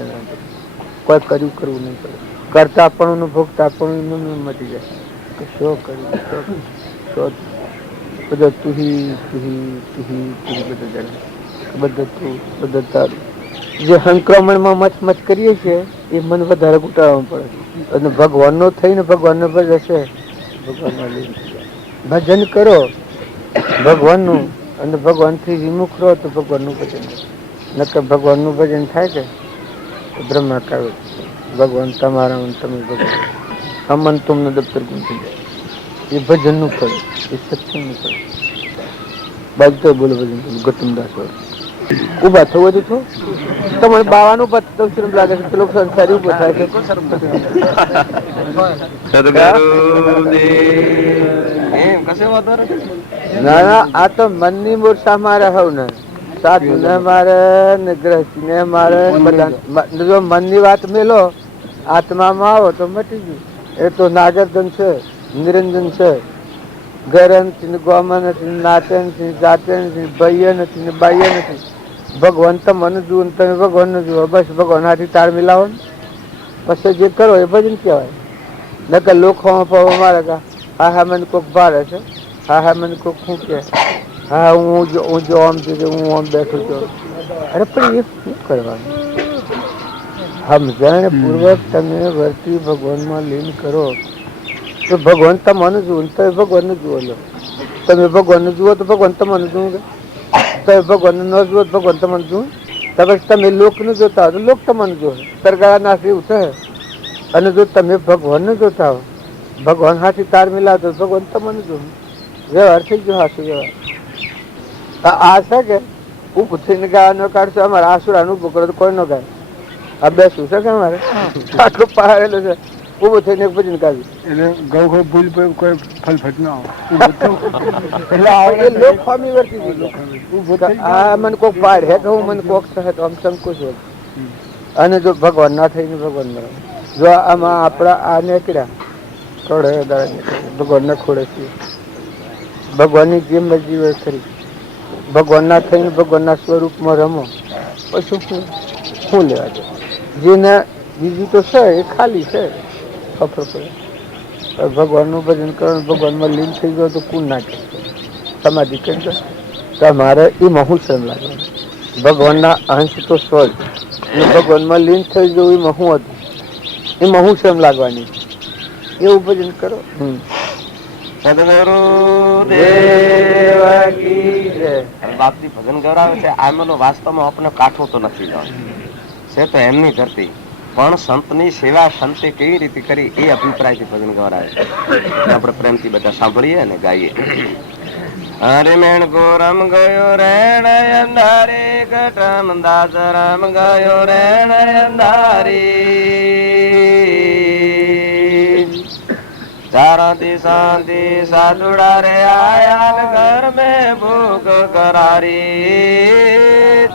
કોઈ કર્યું કરવું નહીં પડે કરતા પણ ભોગતા પણ મટી જાય કે શું કર્યું શું બધું તુહી તુહી તુહી તુહી બધું જાણે બધું તું બધું તારું જે સંક્રમણમાં મચ મચ કરીએ છીએ એ મન વધારે ઘૂંટાડવું પડે અને ભગવાનનો થઈને ભગવાનનો પર જશે ભગવાનમાં લીન થઈ જાય ભજન કરો ભગવાનનું અને ભગવાનથી વિમુખ રહો તો ભગવાનનું ભજન નકર ભગવાનનું ભજન થાય છે બ્રહ્મા કાવ્ય ભગવાન તમારા તમે ભગવાન અમન તમને દફતર ગુંથી જાય એ ભજનનું ફળ એ સત્સંગનું ફળ બાજુ તો બોલો ભજન ગૌતમદાસ ઉભા થવું હતું છો તમારે બાવાનું પત્તમ લાગે છે પેલો સંસારી ઉભો થાય છે ના ના આ તો મનની મૂર્છા મારે હવ ને સાધુ ને મારે ને ગ્રહસ્થી ને મારે બધા જો મનની વાત મેલો આત્મામાં આવો તો મટી ગયું એ તો નાગરધન છે નિરંજન છે ઘરે નથી ગોમાં નથી નાચે નથી જાતે નથી ભાઈએ નથી ને બાઈએ નથી ભગવાન તો મને જુઓ ને તમે ભગવાન ને જુઓ બસ ભગવાન હાથી તાર મિલાવો ને પછી જે કરો એ ભજન કહેવાય નકર લોકોમાં પાવો મારે કા હા હા મને કોઈક ભારે છે હા હા મને કોઈક શું કે હા હું જો આમ છું હું આમ બેઠું છું અરે પણ એ શું કરવાનું સમજણ પૂર્વક તમે વર્તી ભગવાનમાં લીન કરો તો ભગવાન તમને જુઓ ને તમે ભગવાનને જુઓ લો તમે ભગવાનને જુઓ તો ભગવાન તમને જુઓ તમે ભગવાનને ન જુઓ તો ભગવાન તમને જુઓ તમે લોકને જોતા હો તો લોક તમને જુઓ સરગાળા નાશ એવું છે અને જો તમે ભગવાનને જોતા હો ભગવાન હાથી તાર મિલાવતો ભગવાન તમને જુઓ વ્યવહાર થઈ ગયો હાથું વ્યવહાર આ છે કે ઉભું થઈને ગાવા ન કાઢશો અમારે આસુરાનું ઉભું કરો તો કોઈ ન ગાય આ બેસવું છે કે અમારે આટલું પહાડેલું છે ઉભું થઈને એક ભજન કાઢ્યું એટલે ગૌ ગૌ ભૂલ કોઈ ફલ ફટ ના એટલે લોક ફામી વર્તી આ મને કોક પાડ હે કે હું મને કોક સહે તો આમ સંકોચ હોય અને જો ભગવાન ના થઈને ભગવાન મળે જો આમાં આપણા આ નીકળ્યા થોડે ભગવાન ને ખોડે છીએ ભગવાનની જે મરજી હોય ખરી ભગવાન ના થઈને ભગવાનના સ્વરૂપમાં રમો પછી શું લેવા દે જેને બીજું તો છે એ ખાલી છે ખબર પડે ભગવાનનું ભજન કરવાનું ભગવાનમાં લીન થઈ ગયો તો કોણ ના કહે સમાધિ કરી દો તમારે એમાં શું શ્રમ લાગે ભગવાનના અંશ તો સ્વર્ગ અને ભગવાનમાં લીન થઈ ગયું એમાં શું હતું એમાં શું શ્રમ લાગવાની એવું ભજન કરો સદગુરુ દેવ કી જય. બાપજી ભજન ગૌરાવે છે આમેલો વાસ્તવમાં આપણે કાઠો તો નથી છે તો એમની ધરતી પણ સંતની સેવા સંતે કેવી રીતે કરી એ અભિપ્રાયથી ભજન ગૌરાવે છે આપણે પ્રેમથી બધા સાંભળીએ અને ગાઈએ. હરે મેણ ગોરમ ગયો રેણ અંધારી ઘટમ દાસ રામ ગયો રેણ અંધારી શાંતિ શાંતિ સાધુડા રે આયા ઘર में भूख करारी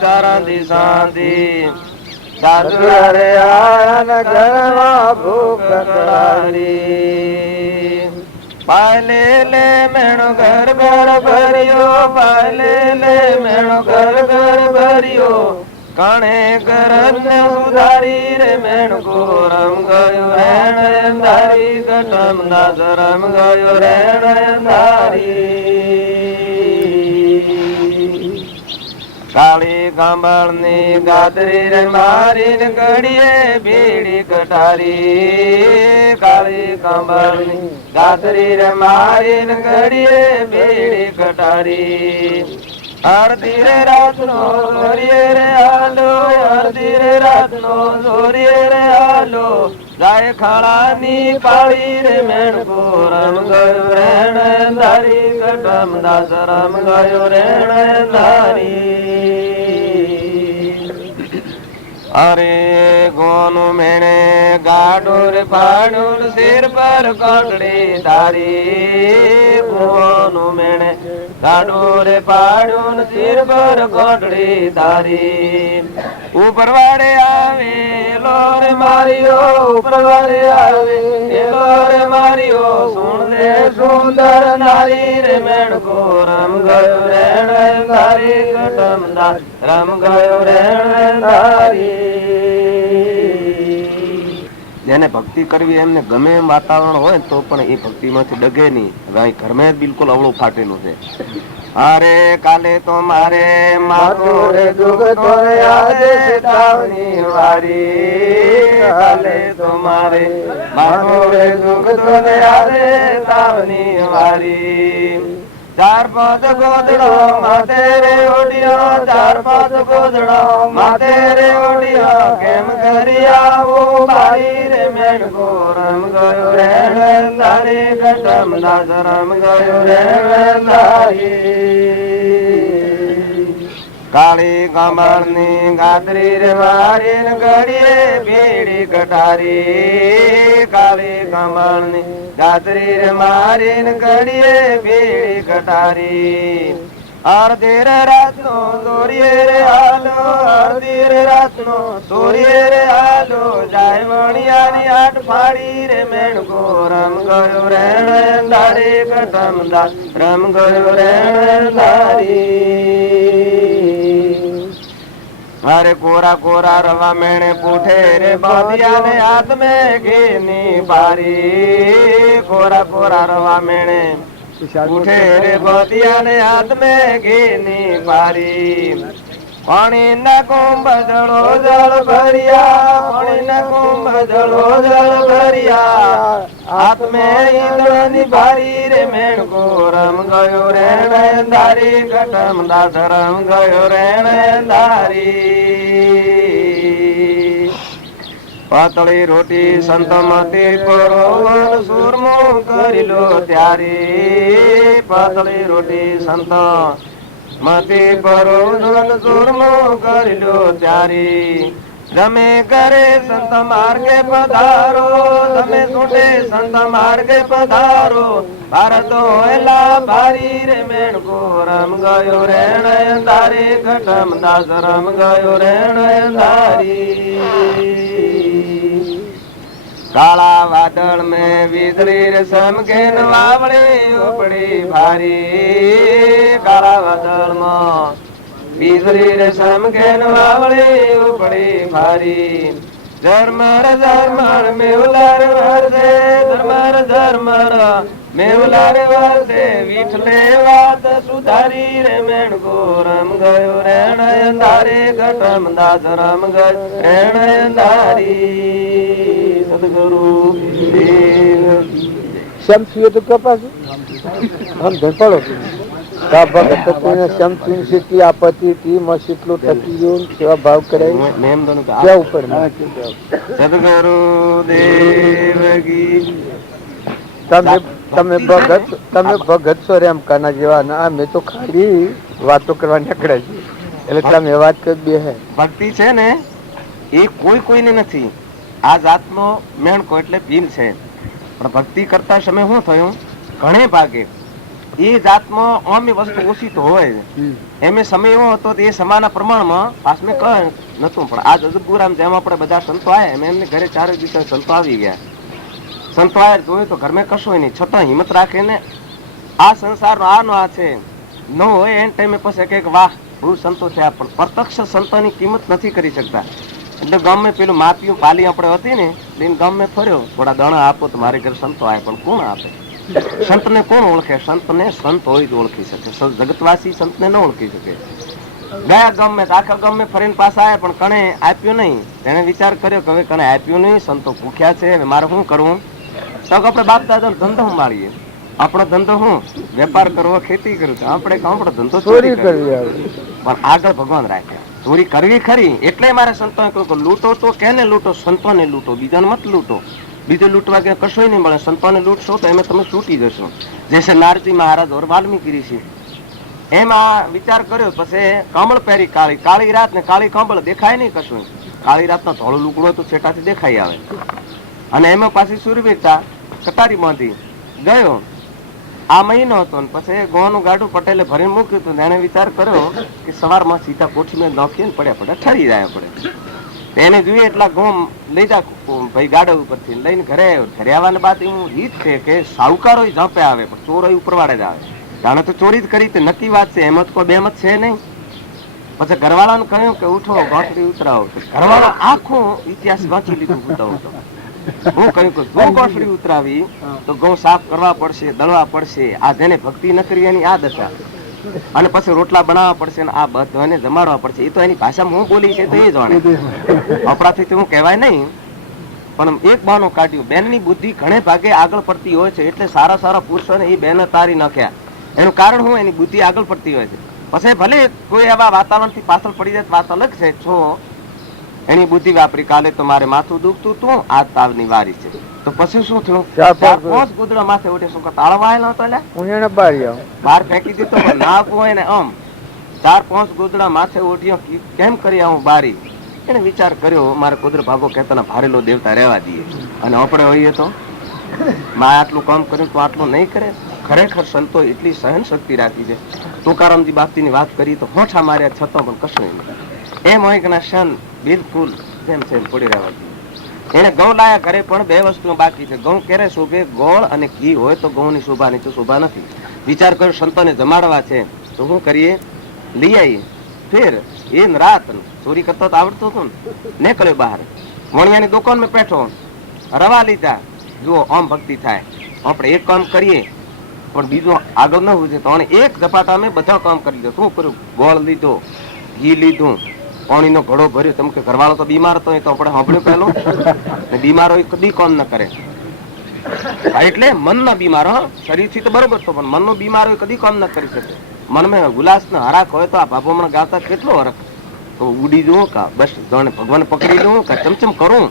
शांति शांति साधुड़ा रे आया घर में भूख करारी पाले ले मेणो घर घर भरियो पाले ले मेणो घर घर भरियो કાણે કરન સુધારી રે મેણકો રમ ગયો રેણ અંધારી કટમ દાસ રમ ગયો રેણ અંધારી કાળી ગાંબળ ની ગાદરી રે મારી ને ગડીએ ભીડી કટારી કાળી ગાંબળ ની ગાદરી રે મારી ને ગડીએ ભીડી કટારી અડધી રે રાત નો જોરીએ રે આલો અડધી રે રાત નો જોરીએ રે આલો જાય ખાડા ની પાળી રે મેણકો રમ ગયો રેણ અંધારી કટમ દાસ રમ ગયો રેણ અંધારી અરે ગોનું મેણે ગાડુર ફાડુર સિર પર કોટડી તારી ગોનું મેણે ગાડુર ફાડુર સિર પર કોટડી તારી ઉપર વાડે આવે લોર માર્યો ઉપર વાડે આવે લોર માર્યો સુણ રે સુંદર નારી રે મેણકો રમ ગયો રેણ અંધારી કટમ દાસ રમ ગયો રેણ અંધારી જેને ભક્તિ કરવી એમને ગમે એમ વાતાવરણ હોય તો પણ એ ભક્તિ માંથી ડગે નહીં. હવે ઘરમાં જ બિલકુલ અવળું ફાટેલું છે. અરે કાલે તો મારે માથું રે દુઃખ તો યાદે તાવની વારી કાલે તો મારે માથું રે દુઃખ તો યાદે તાવની વારી ચાર પાંચ ગોદડો માથે રે ઓડિયો ચાર પાંચ ગોદડો માથે રે ઓડિયો કેમ કરી આવું બારી રે મેણકો રમ ગયો રેણ અંધારી કટમ દાસ રમ ગયો રેણ અંધારી કાળી ગામર ની ગાદરી રે મારી ને ગડીએ ભીડી કટારી કાળી ગામર ની ગાદરી રે મારી ને ગડીએ ભીડી કટારી અડધી રે રાત નો દોરીએ રે આલો અડધી રે રાત નો દોરીએ રે આલો જાય વણિયાની આટ ફાડી રે મેણકો રમ ગયો રેણ અંધારી કટમ દાસ રમ ગયો રેણ અંધારી અરે કોરા કોરા રવા મેણે પૂઠે રે બાંધિયા ને હાથ में ઘીની બારી કોરા કોરા રવા મેણે પૂઠે રે બાંધિયા ને હાથ में ઘીની બારી પાણી ના કુંભ જળો જળ ભર્યા પાણી ના કુંભ જળો જળ ભર્યા હાથ में ઈંધણની ભારી રે મેણકો રમ ગયો રેણ અંધારી કટમ દાસ રમ ગયો રેણ અંધારી પાતળી રોટી સંત મતી પરોવન સુરમો કરી લો ત્યારે પાતળી રોટી સંત મતી પરોવન સુરમો કરી લો ત્યારે તમે કરે સંત માર્ગે પધારો તમે છૂટે સંત માર્ગે પધારો ભારતો એલા ભારી રે મેણકો રમ ગયો રેણ અંધારી કટમ દાસ રમ ગયો રેણ અંધારી કાળા વાદળ में વીજળી રે સમકે વાવળી ઉપડી ભારી કાળા વાદળ માં વીજળી રે સમકે વાવળી ઉપડી ભારી ઝરમર ઝરમર મેવલાર વરસે ઝરમર ઝરમર મેવલાર વરસે વિઠલે વાત સુધારી રે મેણકો રમ ગયો રેણ અંધારી કટમ દાસ રમ ગયો રેણ અંધારી સદગુરુ દેવ શમસી તો કપાસ આમ ધડપડો કા ભગત તને શમસી સિટી આપતી ટી મસીટલો થકી ગયો સેવા ભાવ કરાય મેમ દોનો ક્યાં ઉપર સદગુરુ દેવ કી તમે ભગત છો રેમ કાના જેવા ના મેં તો ખાલી વાતો કરવા નીકળે છે એટલે તમે વાત કરી બે હે ભક્તિ છે ને એ કોઈ કોઈને નથી. આ જાતનો મેણકો એટલે ભીલ છે, પણ ભક્તિ કરતા સમય શું થયું ઘણે ભાગે એ જાતમાં અમી વસ્તુ ઓછી તો હોય એમ સમય એવો હતો એ સમાના પ્રમાણમાં પાસમે કઈ નતું. પણ આ અજબપુરામ જેમ આપણે બધા સંતો આવ્યા એમ એમને ઘરે ચારે દિવસે સંતો આવી ગયા. સંતો આવ્યા જોયું તો ઘરમાં કશું નહીં, છતાં હિંમત રાખીને આ સંસારનો આનો આ છે ન હોય એન ટાઈમે પછી કે વાહ બહુ સંતો થયા પણ પ્રત્યક્ષ સંતોની કિંમત નથી કરી શકતા. એટલે ગામ મેં પેલું માપિયું પાલી આપણે હતી ને લઈને ગામ મેં ફર્યો, થોડા દાણા આપો તો મારે ઘર સંતો આવે, પણ કોણ આપે? સંતને કોણ ઓળખે? સંતને સંત હોય જ ઓળખી શકે, જગતવાસી સંતને ન ઓળખી શકે. ગયા ગામ મેં આખા ગામ મેં ફરીને પાછા આવ્યા પણ કણે આપ્યું નહીં. તેને વિચાર કર્યો કે હવે કણે આપ્યું નહીં, સંતો ભૂખ્યા છે, હવે મારે શું કરવું? તો આપણે બાપ દાદા ધંધો સંભાળીએ. આપણો ધંધો શું? વેપાર કરવો, ખેતી કરવું. આપણે આપણો ધંધો ચોરી કરવી, પણ આગળ ભગવાન રાખ્યા. ચોરી કરવી ખરી, એટલે મારે સંતોએ કહ્યું કે લૂંટો તો કેને લૂંટો? સંતોને લૂંટો, બીજાને મત લૂંટો. બીજે લૂંટવા કે કશોય નહીં મળે. સંતોને લૂંટશો તો એમાં તમે છૂટી જશો. જૈસે નારજી મહારાજ ઓર વાલ્મીકી ઋષિ. એમાં વિચાર કર્યો. પછી કમળ પહેરી કાળી, કાળી રાત ને કાળી કમળ, દેખાય નહીં કશું. કાળી રાતનો ધોળો લુગડો તો છેટાથી દેખાઈ આવે. અને એમાં પાછી સુરવીરતા કટારી બાંધી ગયો. આ મહિનો હતો ને પછી ગોવાનું ગાડું પટેલે ભરીને મૂક્યું હતું. એને વિચાર કર્યો કે સવારમાં સીધા કોઠીમાં નાખીએ ને પડ્યા પડ્યા ઠરી જાય પડે. એને જોઈએ એટલા ગોમ લઈ જા ભાઈ ગાડા ઉપરથી લઈને ઘરે આવ્યો. ઘરે આવવાને બાદ એવું રીત છે કે સાહુકારો ઝાંપે આવે પણ ચોરો ઉપરવાડે જ આવે. જાણે તો ચોરી જ કરી તે નક્કી વાત છે, એમાં તો કોઈ બેમત છે નહીં. પછી ઘરવાળાને કહ્યું કે ઉઠો ગોઠડી ઉતરાવો. ઘરવાળો આખો ઇતિહાસ વાંચી લીધું. હું કહ્યું કે જો ગોઠડી ઉતરાવી તો ઘઉં સાફ કરવા પડશે, દળવા પડશે. આ જેને ભક્તિ ન કરી એની આ દશા. અને પછી રોટલા બનાવવા પડશે ને આ બધાને જમાડવા પડશે. એ તો એની ભાષામાં હું બોલી છે તો એ જાણે, આપણાથી તો હું કહેવાય નહીં. પણ એક બહાનો કાઢ્યું. બેનની બુદ્ધિ ઘણે ભાગે આગળ પડતી હોય છે, એટલે સારા સારા પુરુષોને એ બેન તારી નાખ્યા. એનું કારણ હું? એની બુદ્ધિ આગળ પડતી હોય છે. પછી ભલે કોઈ એવા વાતાવરણથી પાછળ પડી જાય વાત અલગ છે. છો એની બુદ્ધિ વાપરી. કાલે તો મારે માથું દુખતું હતું, આ તાવની વારી છે. તો પછી શું થયું? 4-5 ગુદડા માથે ઉઠે. શું તાળવાયેલો હતો? બહાર ફેંકી દીધો. ના હોય ને આમ 4-5 ગુદડા માથે ઉઠ્યો. કેમ કરી આવું બારી? એને વિચાર કર્યો મારે કુદરત ભાગો કહેતા ભારેલો દેવતા રહેવા દઈએ. અને આપણે હોઈએ તો માં આટલું કામ કર્યું તો આટલું નહીં કરે. ખરેખર સંતો એટલી સહન શક્તિ રાખી છે. તુકારામજી બાપજી ની વાત કરી તો હોઠા માર્યા છતાં પણ કશું નહીં. એમ હોય કે ના શન બિલકુલ જેમ છે એમ પડી રહેવા દઈએ. એને ઘઉં લાયા ઘરે, પણ 2 વસ્તુ બાકી છે. ઘઉં ક્યારે શોભે? ગોળ અને ઘી હોય તો ઘઉં ની શોભા, નહીં તો શોભા નથી. વિચાર કર્યો સંતોને જમાડવા છે તો શું કરીએ? લઈ આવીએ. ફેર એ રાત ચોરી કરતો તો આવડતું હતું ને, નીકળ્યો બહાર. વણિયાની દુકાનમાં બેઠો, રવા લીધા. જુઓ આમ ભક્તિ થાય. આપણે એક કામ કરીએ પણ બીજું આગળ ન હોય તો એક ઝપાટા અમે બધા કામ કરી લીધું. શું કર્યું? ગોળ લીધો, ઘી લીધું, પાણીનો ઘડો ભર્યો. તમે કે ઘરવાળો તો બીમાર હતો, એ તો આપણે સાંભળ્યું પેલું. બીમાર હોય કદી કામ ન કરે. એટલે મનના બીમાર, શરીરથી તો બરોબર તો, પણ મનનો બીમાર હોય કદી કામ ન કરી શકે. મનમાં ઉલ્લાસ નો હરાક હોય તો આ બાબો મને ગાતા કેટલો હરક. તો ઉડી જવું કા બસ ભગવાન પકડી લઉં કા ચમચમ કરું.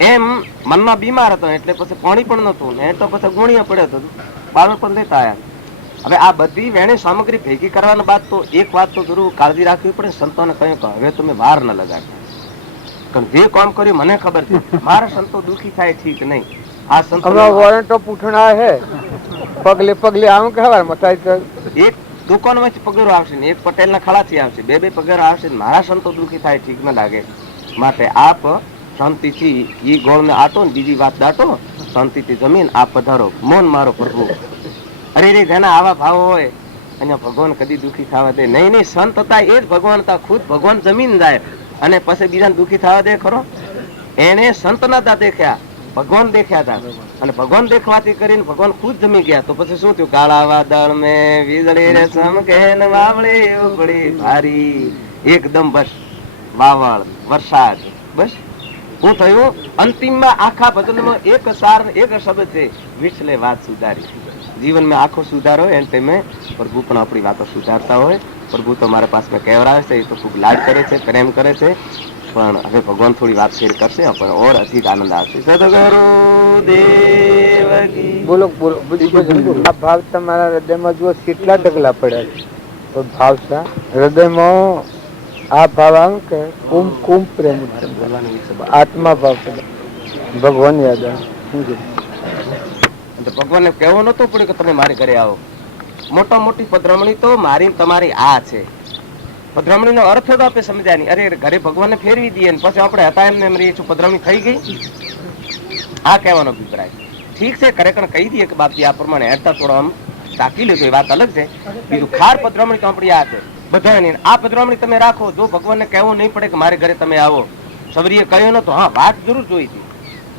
એમ મનમાં બીમાર હતો એટલે પછી પાણી પણ નતું ને, તો પછી ગુણિયા પડ્યો હતો, બાળક પણ લેતા આવ્યા. હવે આ બધી વેણી સામગ્રી ભેગી કરવાના બાદ તો એક વાત તો જરૂર કાળજી રાખવી પડે. સંતોને કહ્યું કે હવે તમે વાર ન લગાડો, કારણ જે કામ કર્યું મને ખબર છે. મારા સંતો દુઃખી થાય ઠીક નહીં. આ સંતો વોરંટો પૂછના હે પગલે પગલે આવું કહેવાય મતાય. એક દુકાન વચ્ચે પગારો આવશે ને એક પટેલ ના ખળાથી આવશે, 2 પગાર આવશે. મારા સંતો દુઃખી થાય ઠીક ન લાગે. માટે આપ શાંતિથી એ ગોળ ને આટો ને બીજી વાત દાટો, શાંતિથી જમીન આપ પધારો. મોન મારો પ્રભુ. અરે રે જેના આવા ભાવ હોય અને ભગવાન કદી દુઃખી થવા દે નહીં. નહીં સંત હતા એ જ ભગવાન હતા. ખુદ ભગવાન જમીન જાય અને પછી બીજાને દુઃખી થવા દે ખરો? એને સંત નતા દેખ્યા, ભગવાન દેખ્યા હતા. અને ભગવાન દેખવાથી કરીને ભગવાન ખુદ જમી ગયા. તો પછી શું થયું? કાળા વાદળ મેં વીજળી રે સમકે ને વાવળી ઉપડી ભારી. એકદમ બસ વાવળ વરસાદ. બસ શું થયું? અંતિમમાં આખા ભજનમાં એક સાર એક શબ્દ છે, વિછલે વાત સુધારી. જીવનમાં આખો સુધારો એમ તમે પ્રભુ પણ આપણી વાતો સુધારતા હોય. પ્રભુ તો મારા પાસે કહેવરાવે છે, એ તો ખૂબ લાડ કરે છે, પ્રેમ કરે છે. પણ હવે ભગવાન થોડી વાત શેર કરશે, પણ ઓર અધિક આનંદ આવશે. સદગુરુ દેવ બોલો બોલો. આ ભાવ તમારા હૃદયમાં જુઓ કેટલા ઢગલા પડ્યા છે. તો ભાવ છે હૃદયમાં આ ભાવ આમ કે કુંભ કુંભ પ્રેમ આત્મા ભાવ ભગવાન યાદ આવે. ભગવાનને કહેવું નતું પડ્યું કે તમે મારી ઘરે આવો. મોટા મોટી પધરામણી તો મારી તમારી આ છે. પધરામણી નો અર્થ તો આપણે સમજ્યા નહીં. અરે ઘરે ભગવાનને ફેરવી દઈએ પછી આપણે હતા એમ રહીએ છું, પધરામણી થઈ ગઈ. આ કહેવાનો અભિપ્રાય ઠીક છે. ખરેખર કહી દઈએ કે બાપજી આ પ્રમાણે હેરતા થોડો આમ તાકી લીધું, એ વાત અલગ છે. બીજું ખાર પધરામણી તો આપણી આ છે. બધાની આ પધરામણી તમે રાખો. જો ભગવાનને કહેવું નહીં પડે કે મારે ઘરે તમે આવો. સબરીએ કહ્યું નતું, હા વાત જરૂર જોઈ હતી.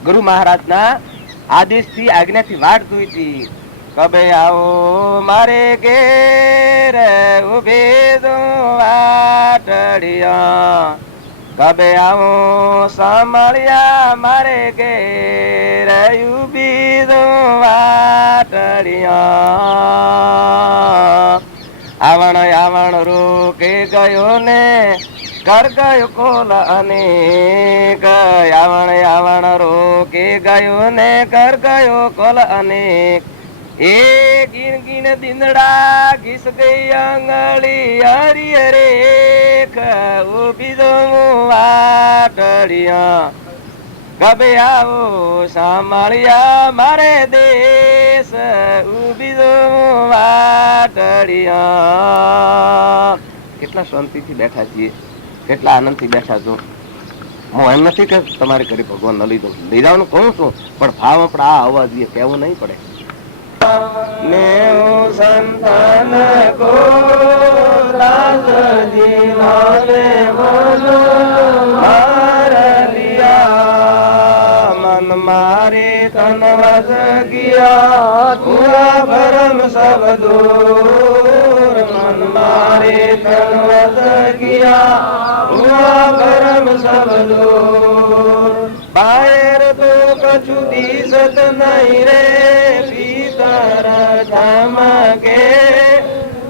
ગુરુ મહારાજના આદેશથી આજ્ઞાથી વાટ જોઈ હતી. કબે આવો મારે ઘેર ઉભી દો વાટડિયા, કબે આવો સાંભળ્યા મારે ઘેર ઉભી દો વાટડિયા. આવણ આવણ રોકે ગયો ને કર ગયો કોલ અનેક, આવણ આવણ રોકે ગયો ને કર ગયો કોલ અનેક. એ ગીન ગીન દિંદડા ઘીસ ગઈ આંગળી હરી રેખ, ઉભી દો વાટડિયા, કબે આવો સાંભળ્યા મારે દેશ ઉભી દો વાટડિયા. કેટલા શાંતિથી બેઠા છીએ, કેટલા આનંદથી બેઠા છો. હું એમ નથી કે તમારે ઘરે ભગવાન ન લીધો, લીધાનું કહું છું, પણ ભાવ આપણે આ આવવા જોઈએ, કહેવું નહીં પડે. મેં સંતાન કો દાસજી માને બોલો માર લિયા, મન મારે તન વસ ગયા પૂરા ભરમ સબ દૂર, મન મારે તન વસ ગયા પૂરા ભરમ સબ દૂર. બાહેર તો કછું દિસત નહીં રે ભીતર ચમકે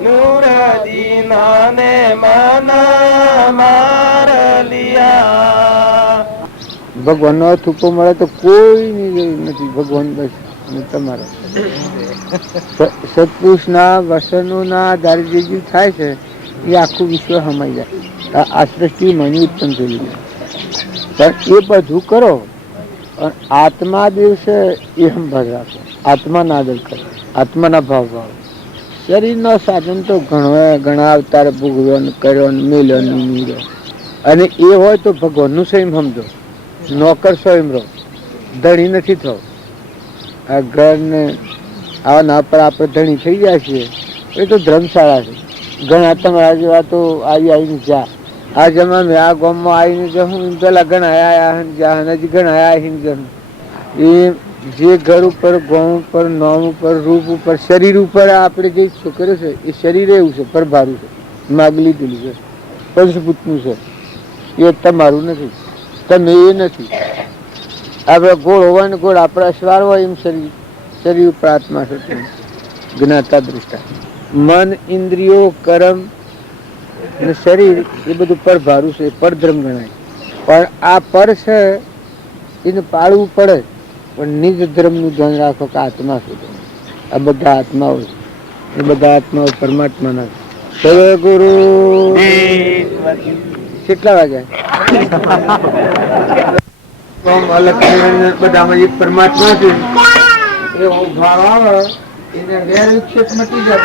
નૂર દીના ને મન માર લિયા. ભગવાનનો થૂકો મળે તો કોઈની જરૂર નથી. ભગવાન બસ અને તમારો સત્પુરુષના વસનોના આધારે જે જીવ થાય છે એ આખું વિશ્વ હમાઈ જાય. આ સૃષ્ટિ મની ઉત્પન્ન થયેલી છે, પણ એ બધું કરો અને આત્મા દિવસે એ સંભાળ રાખો, આત્માના આદર કરો, આત્માના ભાવ ભાવ. શરીરનો સાધન તો ઘણા અવતાર ભોગવ્યો કર્યો મેલ્યો નીર્યો, અને એ હોય તો ભગવાનનું સ્વયં સમજો, નોકર સ્વયં રહો, ધણી નથી થવો. આ ઘરને આવા પર આપણે ધણી થઈ જાય છીએ એ તો ધર્મશાળા છે. ઘણા તમારા જેવા તો આવીને જા આ જમાને આ ગામમાં આવીને જવું, પેલા ઘણા આયા હજી ઘણા આવીને જવું. એ જે ઘર ઉપર ગામ ઉપર નામ ઉપર રૂપ ઉપર શરીર ઉપર આપણે જે છોકરો છે એ શરીર એવું છે, પરભારું છે, માગલી દીધું છે, પંચભૂતનું છે. એ તમારું નથી, તમે એ નથી. આપણે ગોળ હોય ને ગોળ આપણા સ્વાર હોય એમ શરીર, શરીર ઉપર આત્મા છે. જ્ઞાતા દૃષ્ટા મન ઇન્દ્રિયો કર્મ અને શરીર એ બધું પરભારું છે, પરધર્મ ગણાય. પણ આ પર છે એને પાળવું પડે, પણ નિજ ધર્મનું ધ્યાન રાખો કે આત્મા શું છે. આ બધા આત્માઓ છે, એ બધા આત્માઓ પરમાત્માના છે. ગુરુ કેટલા વાગ્યા? અલગ બધામાં એક પરમાત્મા છે. એ ભાવ આવે એને વેર વિક્ષેપ મટી જાય.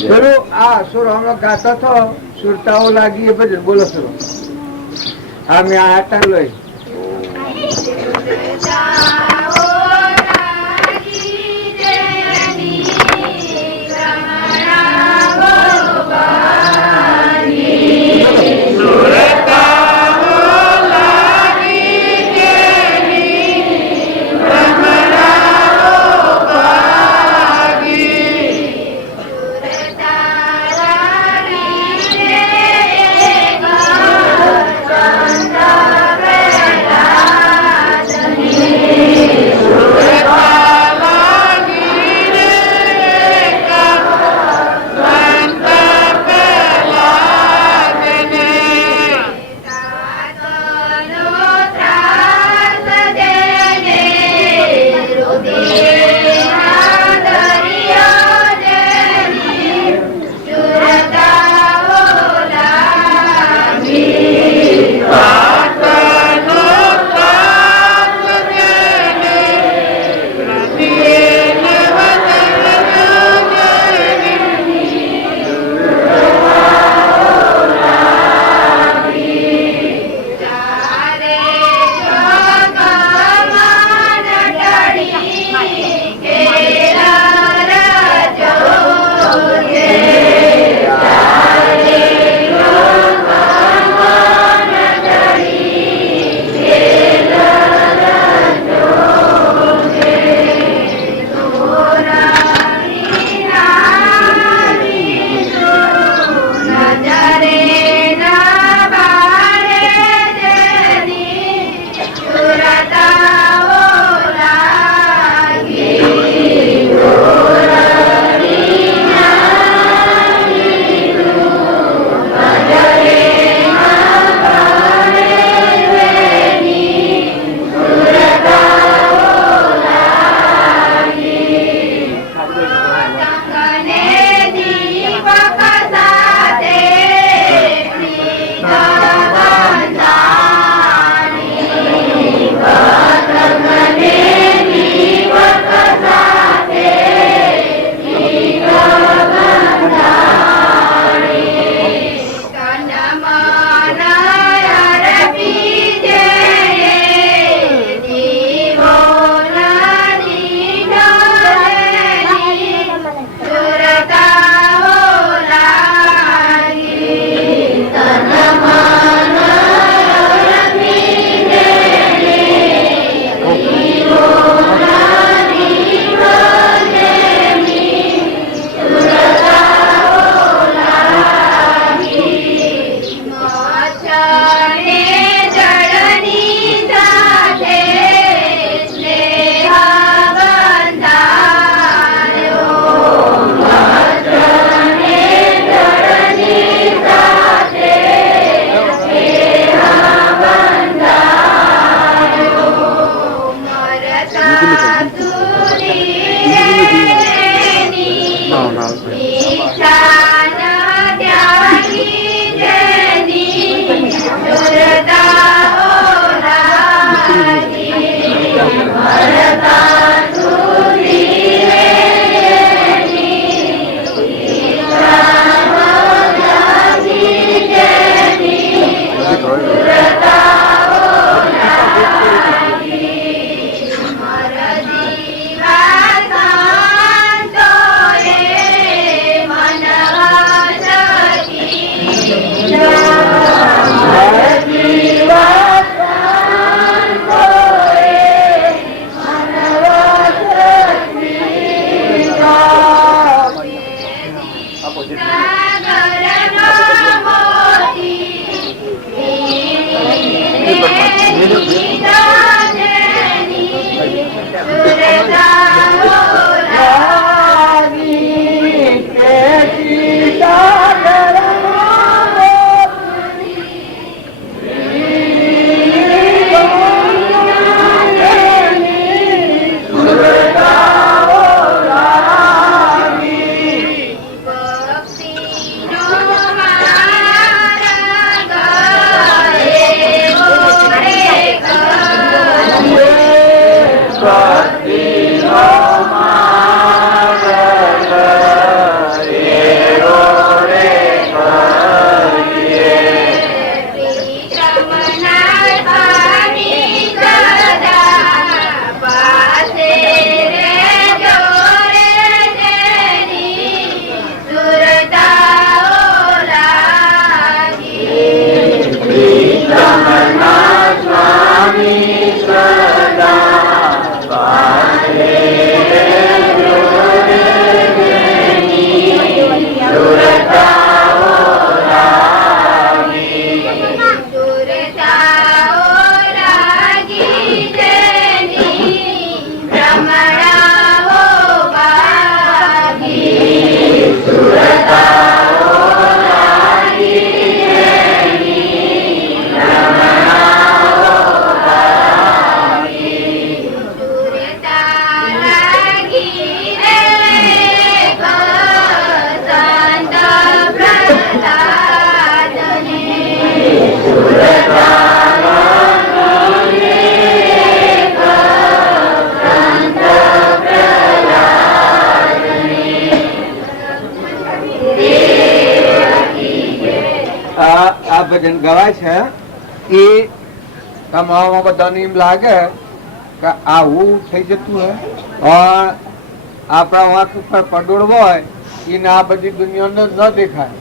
ચલો આ સુર હમણાં ગાતા છો, સુરતાઓ લાગી એ ભજન બોલો સુરો. આ મેં આ આટા લઈ આ ભજન ગવાય છે એ તમારામાં બધાને એમ લાગે કે આવું થઈ જતું હોય પણ આપણા વાંક ઉપર પડોળ હોય એને આ બધી દુનિયા ન દેખાય.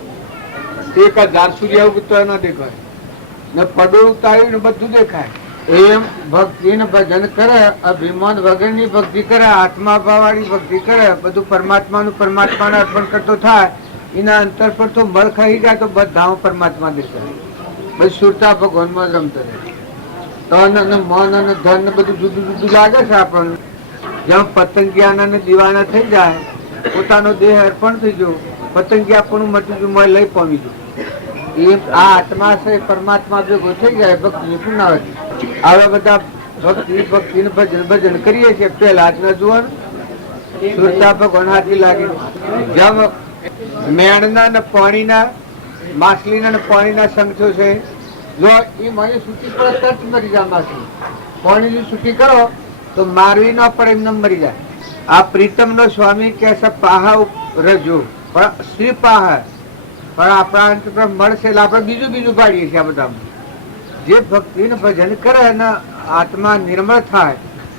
1000 સૂર્ય ઉગતો ન દેખાય ને પડોળ ઉતાર્યું ને બધું દેખાય. એમ ભક્તિ ને ભજન કરે, અભિમાન વગરની ભક્તિ કરે, આત્મા ભાવવાળી ભક્તિ કરે, બધું પરમાત્માને અર્પણ કરતો થાય. એના અંતર પર તો મળ ખાઈ જાય તો બધા પરમાત્મા દેખાય. પછી સુરતા ભગવાનમાં રમતો રહે. તન અને મન અને ધન ને બધું જુદું જુદું લાગે છે આપણને. જેમ પતંગિયાના ને દીવાના થઈ જાય, પોતાનો દેહ અર્પણ થઈ ગયો, પતંગિયા પણ મટી ગયું, મેં લઈ પામી ગયું. એ આ આત્મા છે પરમાત્મા ભેગો થઈ જાય. ભક્તિ પૂર્ણાવતી. હવે બધા ભક્તિ ને ભજન કરીએ છીએ. પેલા હાથના જુવાનું સુરતા ભગવાન હાથી લાગે. જેમ મેણના ને પાણીના, માછલીના ને પાણીના સંગઠો છે. જો એ મને સૂકી પડે તરત મરી જાય માછલી. પાણીની સૂકી કરો તો મારવી ન પડે, એમને મરી જાય. આ પ્રીતમ નો સ્વામી કે છે પાહા રજો પણ શ્રી પાહા, પણ આપણા મળશે એટલે આપણે બીજું પાડીએ છીએ. આ બધા જે ભક્તિ ને ભજન કરે ને આત્મા નિર્મળ થાય,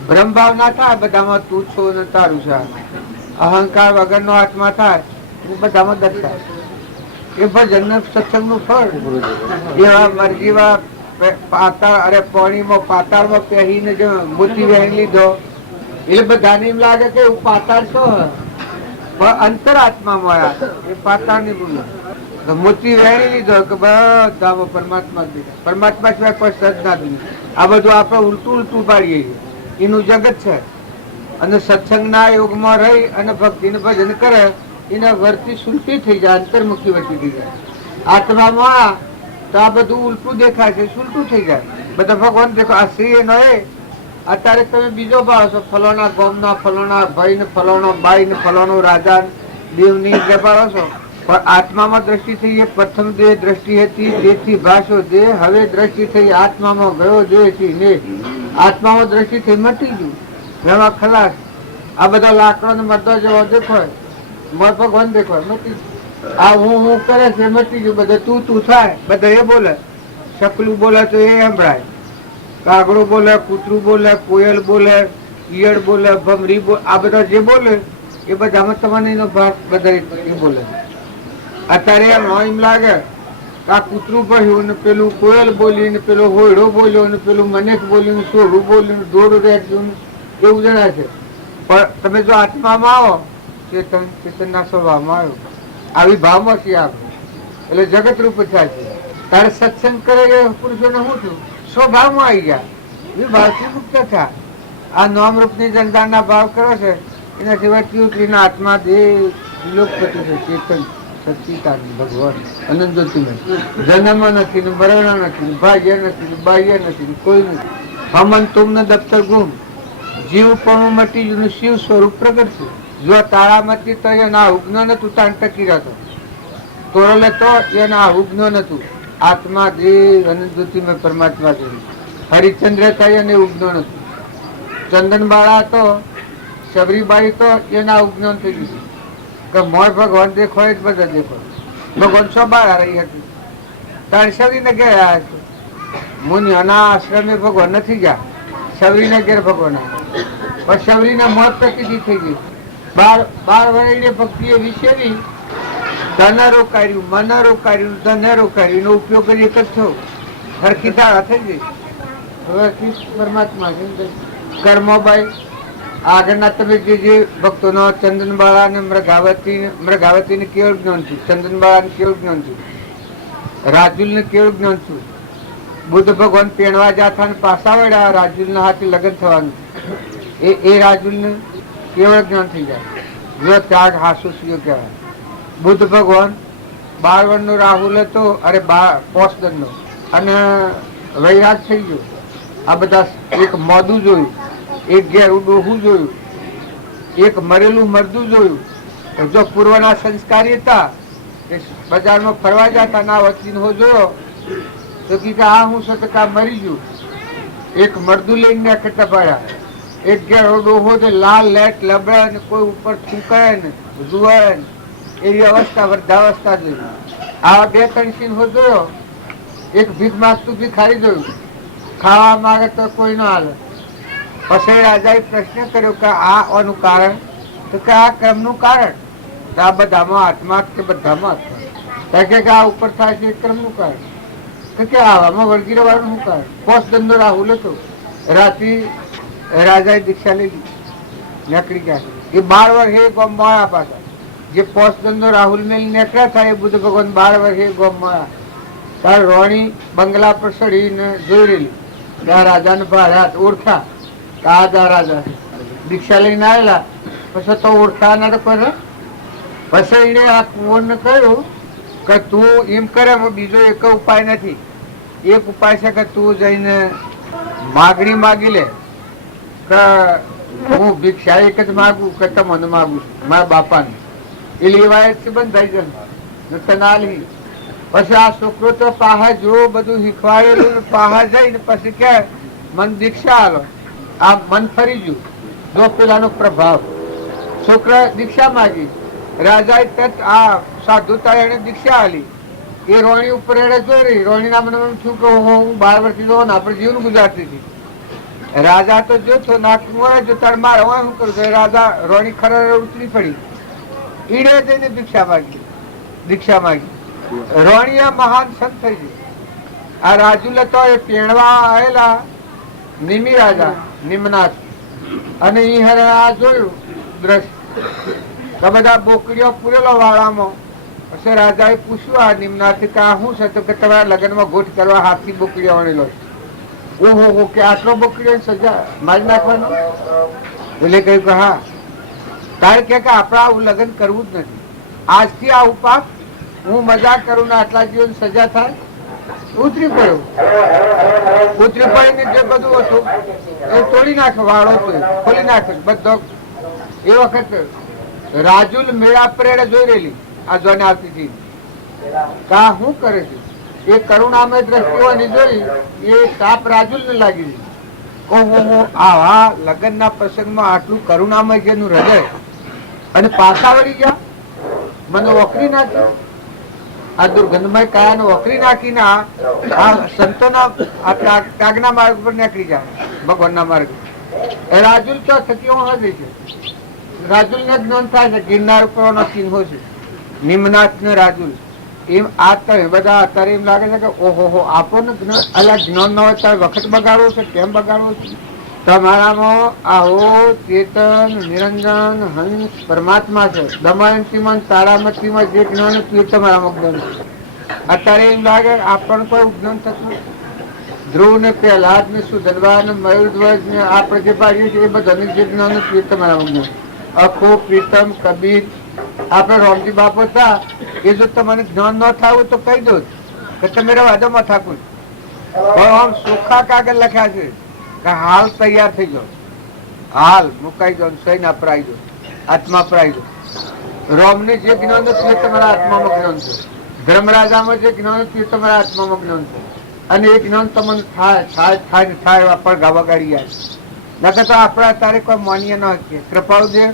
ભ્રમભાવ ના થાય, બધામાં તું છો ને તારું છે, અહંકાર વગર નો આત્મા થાય, બધામાં દર્શાય. એ ભજન ને સત્સંગ નું ફળ. એવા મરજીવા પાતાળ, અરે પાણીમાં પાતાળમાં પહેરીને જો મોતી વહેરી લીધો એટલે બધાને એમ લાગે કે એવું પાતાળ છો, પણ અંતર આત્મા મળ્યા એ પાતાળ ની ભૂલ. મોતી વહેરી લીધો કે બધા પરમાત્મા દીધા, પરમાત્મા સિવાય કોઈ સદ ના દીધું. આ બધું આપણે ઉલટું પાડીએ છીએ. એનું જગત છે. અને સત્સંગના યોગમાં રહી અને ભક્તિને ભજન કરે એના વર્તી સુલટી થઈ જાય, અંતર્મુખી વર્તી થઈ જાય. આત્મામાં તો આ બધું ઉલટું દેખાય છે, સુલટું થઈ જાય. બધા ભગવાન દેખો આ શ્રી એનો એ અત્યારે તમે બીજો ભાવ છો, ફલોના ગોમના, ફલોના ભાઈ ને, ફલોનો બાઈ ને, ફલોનો રાજા, દેવની દબાવો છો પણ આત્મામાં દ્રષ્ટિ થઈ એ પ્રથમ દેહ દ્રષ્ટિ હતી તેથી ભાષો દેહ હવે દ્રષ્ટિ થઈ આત્મામાં ગયો દેહ થી ને આત્મામાં દ્રષ્ટિ થઈ મટી ગયું એમાં ખલાસ આ બધા લાકડો ને મરદો જેવો દેખાય મોર ભગવાન દેખાય મટી ગયું આ હું કરે છે મટી ગયું બધા તું થાય બધા એ બોલે શકલું બોલે તો એ સંભળાય કાગડો બોલે કૂતરું બોલે કોયલ બોલે ઈયળ બોલે ભમરી બોલે આ બધા જે બોલે એ બધામાં તમારે એનો ભાગ બધા એ બોલે અત્યારે એમ લાગે કે આ કૂતરું ભર્યું ને પેલું કોયલ બોલી ને પેલો હોયડો બોલ્યો ને પેલું મનેક બોલ્યું સોઢું બોલ્યું દોડ રેડ્યું એવું જણાય છે પણ તમે જો આત્મામાં આવો ચેતનના સ્વભાવમાં આવ્યો આવી ભાવમાં છીએ આપણે એટલે જગત રૂપ થાય છે તારે સત્સંગ કરે એ પુરુષોને શું થયું સ્વભાવમાં આવી ગયા એ ભાવથી મુક્ત થયા આ નામ રૂપની જનતાના ભાવ કરે છે એના સિવાય ત્યુત્રીના આત્મા દેહ વિલોપતિ છે ચેતન સચ્ચિદાનંદ ભગવાન અનંત જ્યોતિમય જન્મ નથી ને મરણ નથી ને ભાગ્ય નથી ને બાહ્ય નથી ને કોઈ નથી હમન તુમને દફતર ગુમ જીવ પણ મટી ગયું શિવ સ્વરૂપ પ્રગટ છે જો તારામાંથી તો એના ઉગ્ન નતું તાણ ટકી રહેતો તોરલે તો એના ઉગ્ન નતું આત્મા દેહ અનંત જ્યોતિમય પરમાત્મા છે હરિચંદ્ર થાય એને ઉગ્ન નતું ચંદનબાળા તો શબરીબાઈ તો એના ઉજ્ઞાન થઈ ગયું કે મોય ભગવાન દેખો જ બધા દેખો ભગવાન સ્વબાળા રહી હતી તારે શબરીને ઘેર આવ્યા છે મુનિ અના આશ્રમે ભગવાન નથી ગયા શબરીને ઘેર ભગવાન આવ્યા પણ શબરીને મોત પ્રકૃતિ થઈ ગઈ 12 વર્ષની ભક્તિ એ વિશેની ધન રોકાયું મન રોકાયું ધન રોકાયું એનો ઉપયોગ કરી એક જ થયો હરખી ધારા થઈ ગઈ હવે પરમાત્મા છે કર્મોબાઈ આગળના તમે જે ભક્તોનો ચંદનબાળા ને મૃગાવતી ને કેવળ જ્ઞાન છું ચંદનબાળા ને કેવળ જ્ઞાન છું રાજુલ ને કેવળ જ્ઞાન છું બુદ્ધ ભગવાન પેણવા જાતા ને પાછા વળ્યા રાજુલ ના હાથે લગ્ન થવાનું એ રાજુલ ને કેવળ જ્ઞાન થઈ જાય જો ત્યાગ હાસુસીઓ કહેવાય બુદ્ધ ભગવાન 12 વર્ષનો રાહુલ હતો અરે 5 નો અને વૈરાગ થઈ ગયો આ બધા એક મોદું જોયું એક ઘેરું ડોહું જોયું એક મરેલું મરદું જોયું જો પૂર્વના સંસ્કારી હતા બજારમાં ફરવા જતા ના વચીન હો જોયો તો કે આ હું સતકા મરી ગયું એક મરદું લઈને કટા પડ્યા એક ઘેરો ડોહો છે લાલ લેટ લબડે ને કોઈ ઉપર થૂકે ને જુએ એવી અવસ્થા વૃદ્ધાવસ્થા જોઈ આવા 2-3 સીન હો જોયો એક ભીખ માગતું ભિખારી જોયું ખાવા માંગે તો કોઈ ના હાલે પછી રાજાએ પ્રશ્ન કર્યો કે આ આનું કારણ તો કે આ ક્રમનું કારણ આ બધામાં આત્મા કે બધામાં આત્મા કે આ ઉપર થાય છે ક્રમનું કારણ કે આવામાં વળગી રહેવાનું શું કારણ પોષ ધંધો રાહુલ હતો રાતે રાજાએ દીક્ષા લીધી નીકળી ગયા એ 12 વર્ષે ગોમમાં આવ્યા પાછા જે પોષ ધંધો રાહુલ મેલ નીકળ્યા થાય એ બુદ્ધ ભગવાન 12 વર્ષે ગોમમાં આવ્યા તાર રોણી બંગલા પર ચડીને જોઈ રહેલી ત્યાં રાજાને ભાડ્યા ઓળખા રાજા રાજા દીક્ષા લઈને આવેલા પછી તો ઓળખાના પર પછી એને આ કુંવરને કહ્યું કે તું એમ કરે બીજો એક ઉપાય નથી એક ઉપાય છે કે તું જઈને માગણી માગી લે કે હું ભિક્ષા એક જ માગું કે તમને માગું છું મારા બાપાને એ લેવાય છે બંધ થઈ જાય પછી આ છોકરો તો પાહા જો બધું શીખવાડેલું પાહા જઈને પછી કે મન દીક્ષા આલો આ મન ફરી ગયું જો પેલાનો પ્રભાવ છોકરા દીક્ષા માગી રાજાએ તરત આ સાધુતા એને દીક્ષા આલી એ રોણી ઉપર એને જોઈ રહી રોણી ના મને છું કે હું 12 વર્ષથી જો ને આપણે જીવન ગુજારતી હતી રાજા તો જોતો નાક જો તાર મારે હું કરું રાજા રોણી ખરા ઉતરી પડી ઈડે જઈને દીક્ષા માગી રોણીએ મહાન સંત થઈ ગઈ આ રાજુલ તો એ પેણવા આવેલા નિમી રાજા નિમનાથ અને ઈ હરે આ જોયું દ્રશ્ય બધા બોકડીઓ પૂરેલો વાળામાં પછી રાજાએ પૂછ્યું આ નિમનાથ કે આ શું છે તો કે તમારા લગ્નમાં ગોઠ કરવા હાથથી બોકડીઓ વણેલો છે ઓહો કે આટલો બોકડીઓ સજા મારી નાખવાનો એટલે કહ્યું કે હા તારે કે આપણે આવું લગ્ન કરવું જ નથી આજથી આ ઉપાસ હું મજાક કરું ને આટલા જીવન સજા થાય ઉતરી પડીને જે બધું હતું એ તોડી નાખે વાળો ખોલી નાખે બધો એ વખત રાજુલ મેળા પરેડ જોઈ રહેલી આ જોઈને આવતી હતી કા શું કરે છે એ કરુણામય દ્રષ્ટિઓની જોઈ એ સાપ રાજુલ ને લાગી ગઈ. ઓહો, આવા લગ્નના પ્રસંગમાં આટલું કરુણામય જેનું હૃદય અને પાછા વળી ગયા મને વખરી નાખી આ દુર્ગંધમય કાયાને વખરી નાખીને આ સંતોના ત્યાગના માર્ગ પર નીકળી જાય ભગવાનના માર્ગ. રાજુલ તો થકી હશે છે રાજુલ ને જ્ઞાન થાય છે ગિરનાર ઉપરનો ચિહ્નો છે નિમનાથ ને રાજુલ એમ આ તો બધા અત્યારે એમ લાગે છે કે ઓહો આપણને અલગ જ્ઞાન ન હોય ત્યારે વખત બગાડવો છે કેમ બગાડવો છે. તમારામાં આવો ચેતન નિરંજન હંસ પરમાત્મા છે. દમયંતીમાં તારામતીમાં જે જ્ઞાન હતું એ તમારામાં જ્ઞાન છે. અત્યારે એમ લાગે આપણને કોઈ જ્ઞાન થતું ધ્રુવ ને પ્રહલાદ ને સુધનવા ને મયુરધ્વજ ને આપણે જે પાડીએ છીએ એ બધાને જે જ્ઞાન હતું એ તમારામાં જ્ઞાન. અખો પ્રીતમ કબીર આપણે રોમજી બાપો હતા એ જો તમને જ્ઞાન ન થવું તો કહી દો કે તમે વાદોમાં થાકું પણ આમ સુખા કાગળ લખ્યા છે કે હાલ તૈયાર થઈ જાઓ હાલ મુકાઈ જાઓ સૈન અપરાઈ દો આત્મા અપરાઈ દો. રોમ ને જે જ્ઞાન હતું એ તમારા આત્મામાં જ્ઞાન છે. ધર્મરાજામાં જે જ્ઞાન હતું એ તમારા આત્મામાં જ્ઞાન છે અને એ જ્ઞાન તમને થાય થાય થાય થાય એવા પણ ગાવાગાડી જાય નકર તો આપણે અત્યારે કોઈ માન્ય ન શકીએ. કૃપાળુદેવ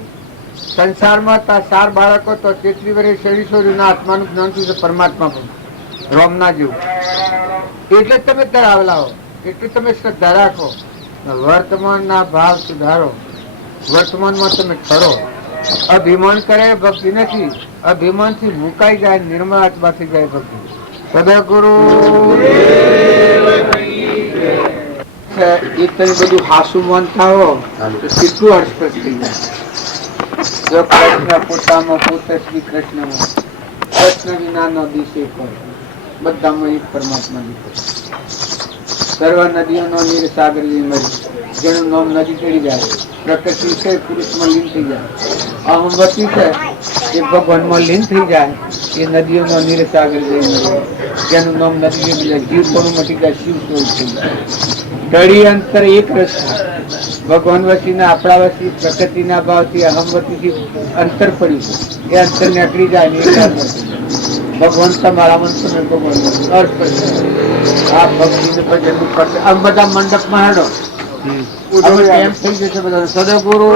સંસારમાં સાર બાળકો તો 33 વર્ષ શરીર છોડીના આત્માનું જ્ઞાન થયું છે પરમાત્મા પણ રોમના જેવું. એટલે તમે ધરાવેલા હો એટલે તમે શ્રદ્ધા રાખો વર્તમાનના ભાવ સુધારો વર્તમાનમાં તમે ઠરો. અભિમાન કરે ભક્તિ નથી અભિમાનથી મુકાઈ જાય નિર્મળ આત્મા થઈ જાય ભક્તિ. સદગુરુ એ તમે બધું હાસુ માનતા હો તો કેટલું અર્થસ્પર્શ થઈ જાય. જો કૃષ્ણ પોતામાં પોતે શ્રી કૃષ્ણમાં કૃષ્ણ વિનાનો દિશે પર બધામાં એક પરમાત્મા દીધો. સર્વ નદીઓનો નીર સાગર મરી જેનું નામ નદી ચડી જાય. પ્રકૃતિ છે પુરુષમાં લીન થઈ જાય. અહમવતી છે એ ભગવાનમાં લીન થઈ જાય. એ નદીઓનો નીર સાગર મરી જેનું નામ નદી જાય. જીવ પણ મટી જાય શિવ સ્વરૂપ થઈ જાય. ઘડી અંતર એક રસ્તા ભગવાન વસીના આપણા વસી પ્રકૃતિના ભાવથી અહમવતીથી અંતર પડ્યું એ અંતર નીકળી જાય ને ભગવાન તમારા મન તમે ભગવાન અર્થ પડશે. આ ભક્તિને ભજન કરશે આમ બધા મંડપમાં હેડો એમ થઈ જશે બધા. સદગુરુ